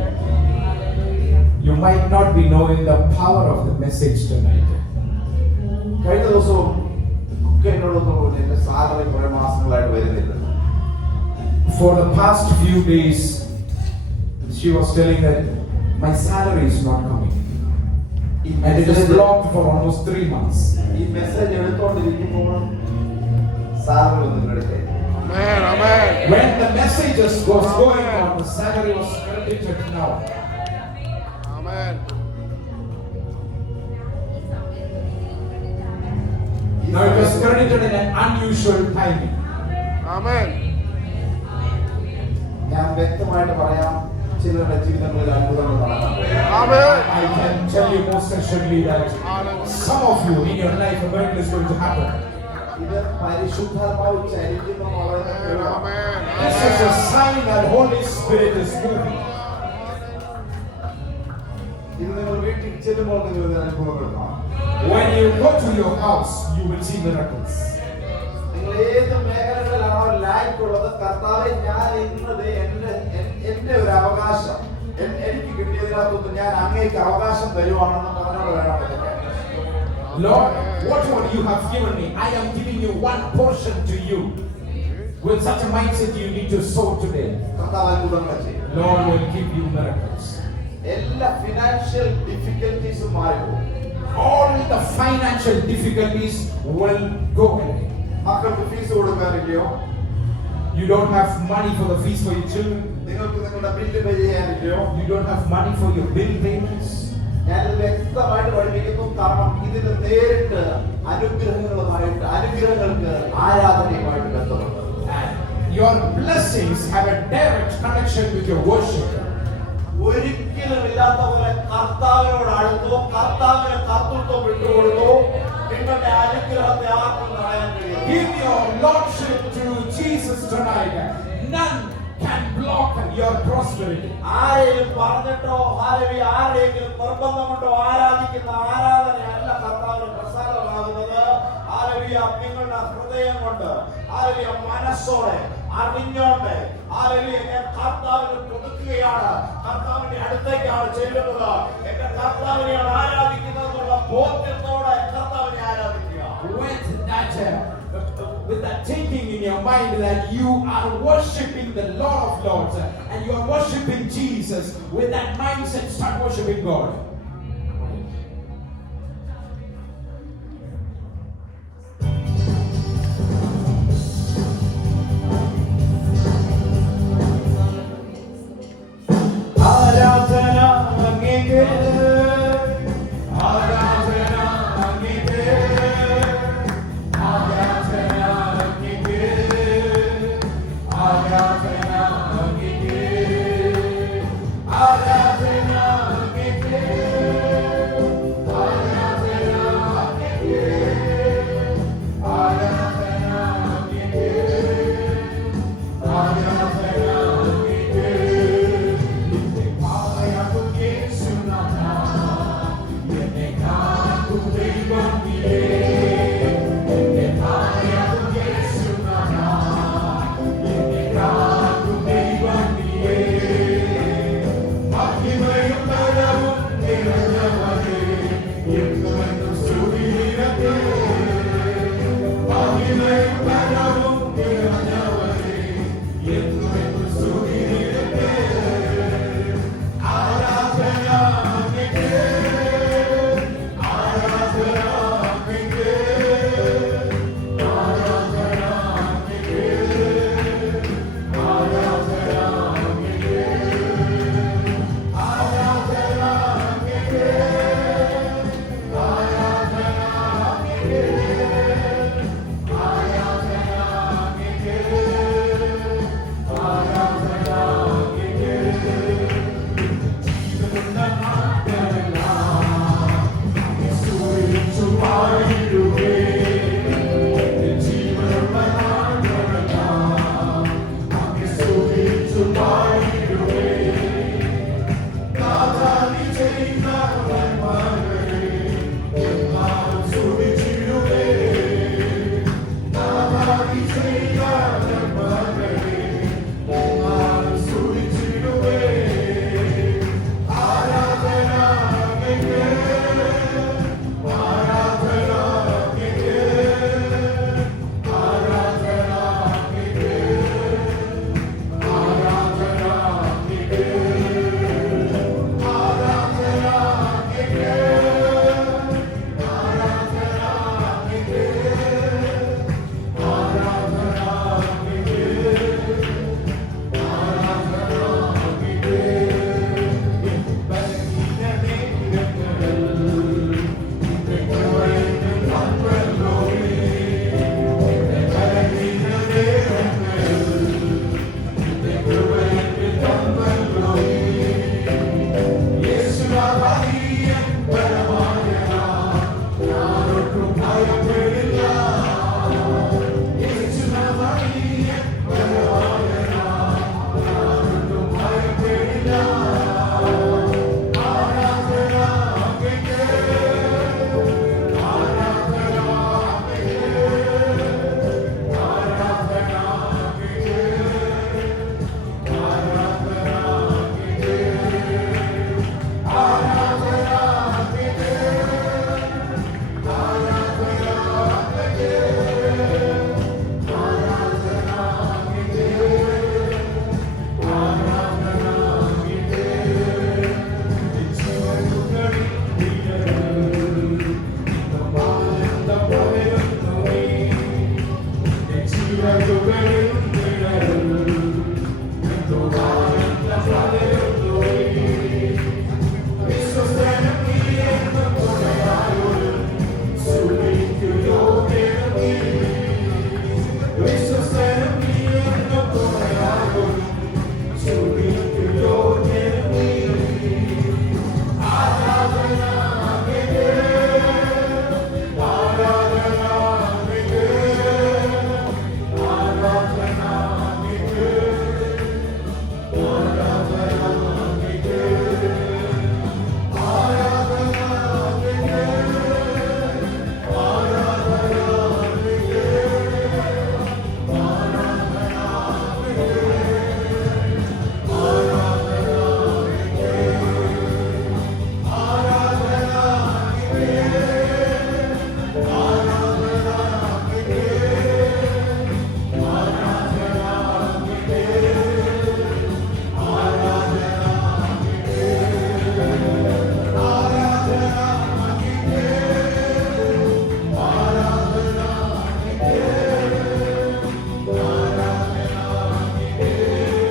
You might not be knowing the power of the message tonight. കഴിഞ്ഞ ദിവസവും ഒക്കെ എന്നോടൊന്ന് പറഞ്ഞു എന്റെ സാലറി കുറെ മാസങ്ങളായിട്ട് വരുന്നില്ല. For the past few days, she was telling that my salary is not coming. And it is blocked for almost 3 months. ഈ message എടുത്തോണ്ടിരിക്കുമ്പോൾ salary ഒന്നും എടുക്കേ. When the messages was going on, the salary was credited now. Amen. Now it was credited in an unusual timing. Amen. ഞാൻ വ്യക്തമായിട്ട് പറയാം, ചിലരുടെ ജീവിതങ്ങളിൽ അത്ഭുതങ്ങൾ നടക്കാം. Amen. I can tell you most assuredly that some of you in your life a miracle is going to happen. ഇത് പരിശുദ്ധാത്മാവ് ചലിക്കുന്ന വളരെ Amen. This is a sign that Holy Spirit is moving. ഇത് നിങ്ങൾ വീട്ടിൽ ചെല്ലുമ്പോൾ നിങ്ങൾ ഇത് അനുഭവങ്ങൾ കാണും. When you go to your house, you will see miracles. നിങ്ങൾ ഏത് മേഖലകളിലാണോ ലായ്ക്കുള്ളത്, കർത്താവെ ഞാൻ ഇന്നത് എന്റെ ഒരു അവകാശം എനിക്ക് കിട്ടിയതിനകത്തൊന്ന് ഞാൻ അങ്ങേക്ക് അവകാശം തരുവാണെന്ന് പറഞ്ഞോട് വേണം ഇതൊക്കെ. Lord, whatever you have given me, I am giving you one portion to you. With such a mindset, you need to sow today. കർത്താവ് അത്ഭുതങ്ങൾ ചെയ്യും. Lord will give you miracles. എല്ലാ ഫിനാൻഷ്യൽ ഡിഫിക്കൽട്ടീസും മാറിപ്പോകും. All the financial difficulties will go away. മക്കൾക്ക് fees കൊടുക്കാനില്ലയോ? You don't have money for the fees for your children. നിങ്ങൾക്ക് നിങ്ങളുടെ bill pay ചെയ്യാനില്ലയോ? You don't have money for your bill payments. ഞാൻ വ്യക്തമായിട്ട് പഠിപ്പിക്കുന്നു. കാരണം ഇതിന് നേരിട്ട് അനുഗ്രഹങ്ങൾക്ക് ആരാധനയുമായിട്ട് ബന്ധമുണ്ട്. And your blessings have a direct connection with your worship. ഒരിക്കലും ഇല്ലാത്ത പോലെ കർത്താവിനോട് അടുത്തോ, കർത്താവിന് കർത്തൃത്വം വിട്ടുകൊടുത്തോ, നിങ്ങളുടെ അനുഗ്രഹത്തെ ആർക്കും തടയാൻ കഴിയും. Give your lordship to Jesus tonight. None can block your prosperity. ആരെയും പറഞ്ഞിട്ടോ ആരെയെങ്കിലും നിർബന്ധം കൊണ്ടോ ആരാധിക്കുന്ന ആരാധനയല്ല കർത്താവിന് പ്രസാദമാകുന്നത്. ആരവിയ നിങ്ങളുടെ ഹൃദയം കൊണ്ട്, ആരവിയ മനസ്സോടെ, അറിഞ്ഞോണ്ട്, ആരവിയ ഞാൻ കർത്താവിന് കൊടുക്കുകയാണ്, കർത്താവിന്റെ അടുത്തേക്കാണ് ചെല്ലുന്നത്, എന്റെ കർത്താവിനെയാണ് ആരാധിക്കുന്നതെന്നുള്ള ബോധ്യത്തോടെ കർത്താവിനെ ആരാധിക്കുക. With that thinking in your mind that you are worshiping the Lord of Lords and you are worshiping Jesus, with that mindset start worshiping God. Aradhana angeke, Aradhana angeke, Aradhana angeke, Aradhana angeke, Aradhana angeke. Amen.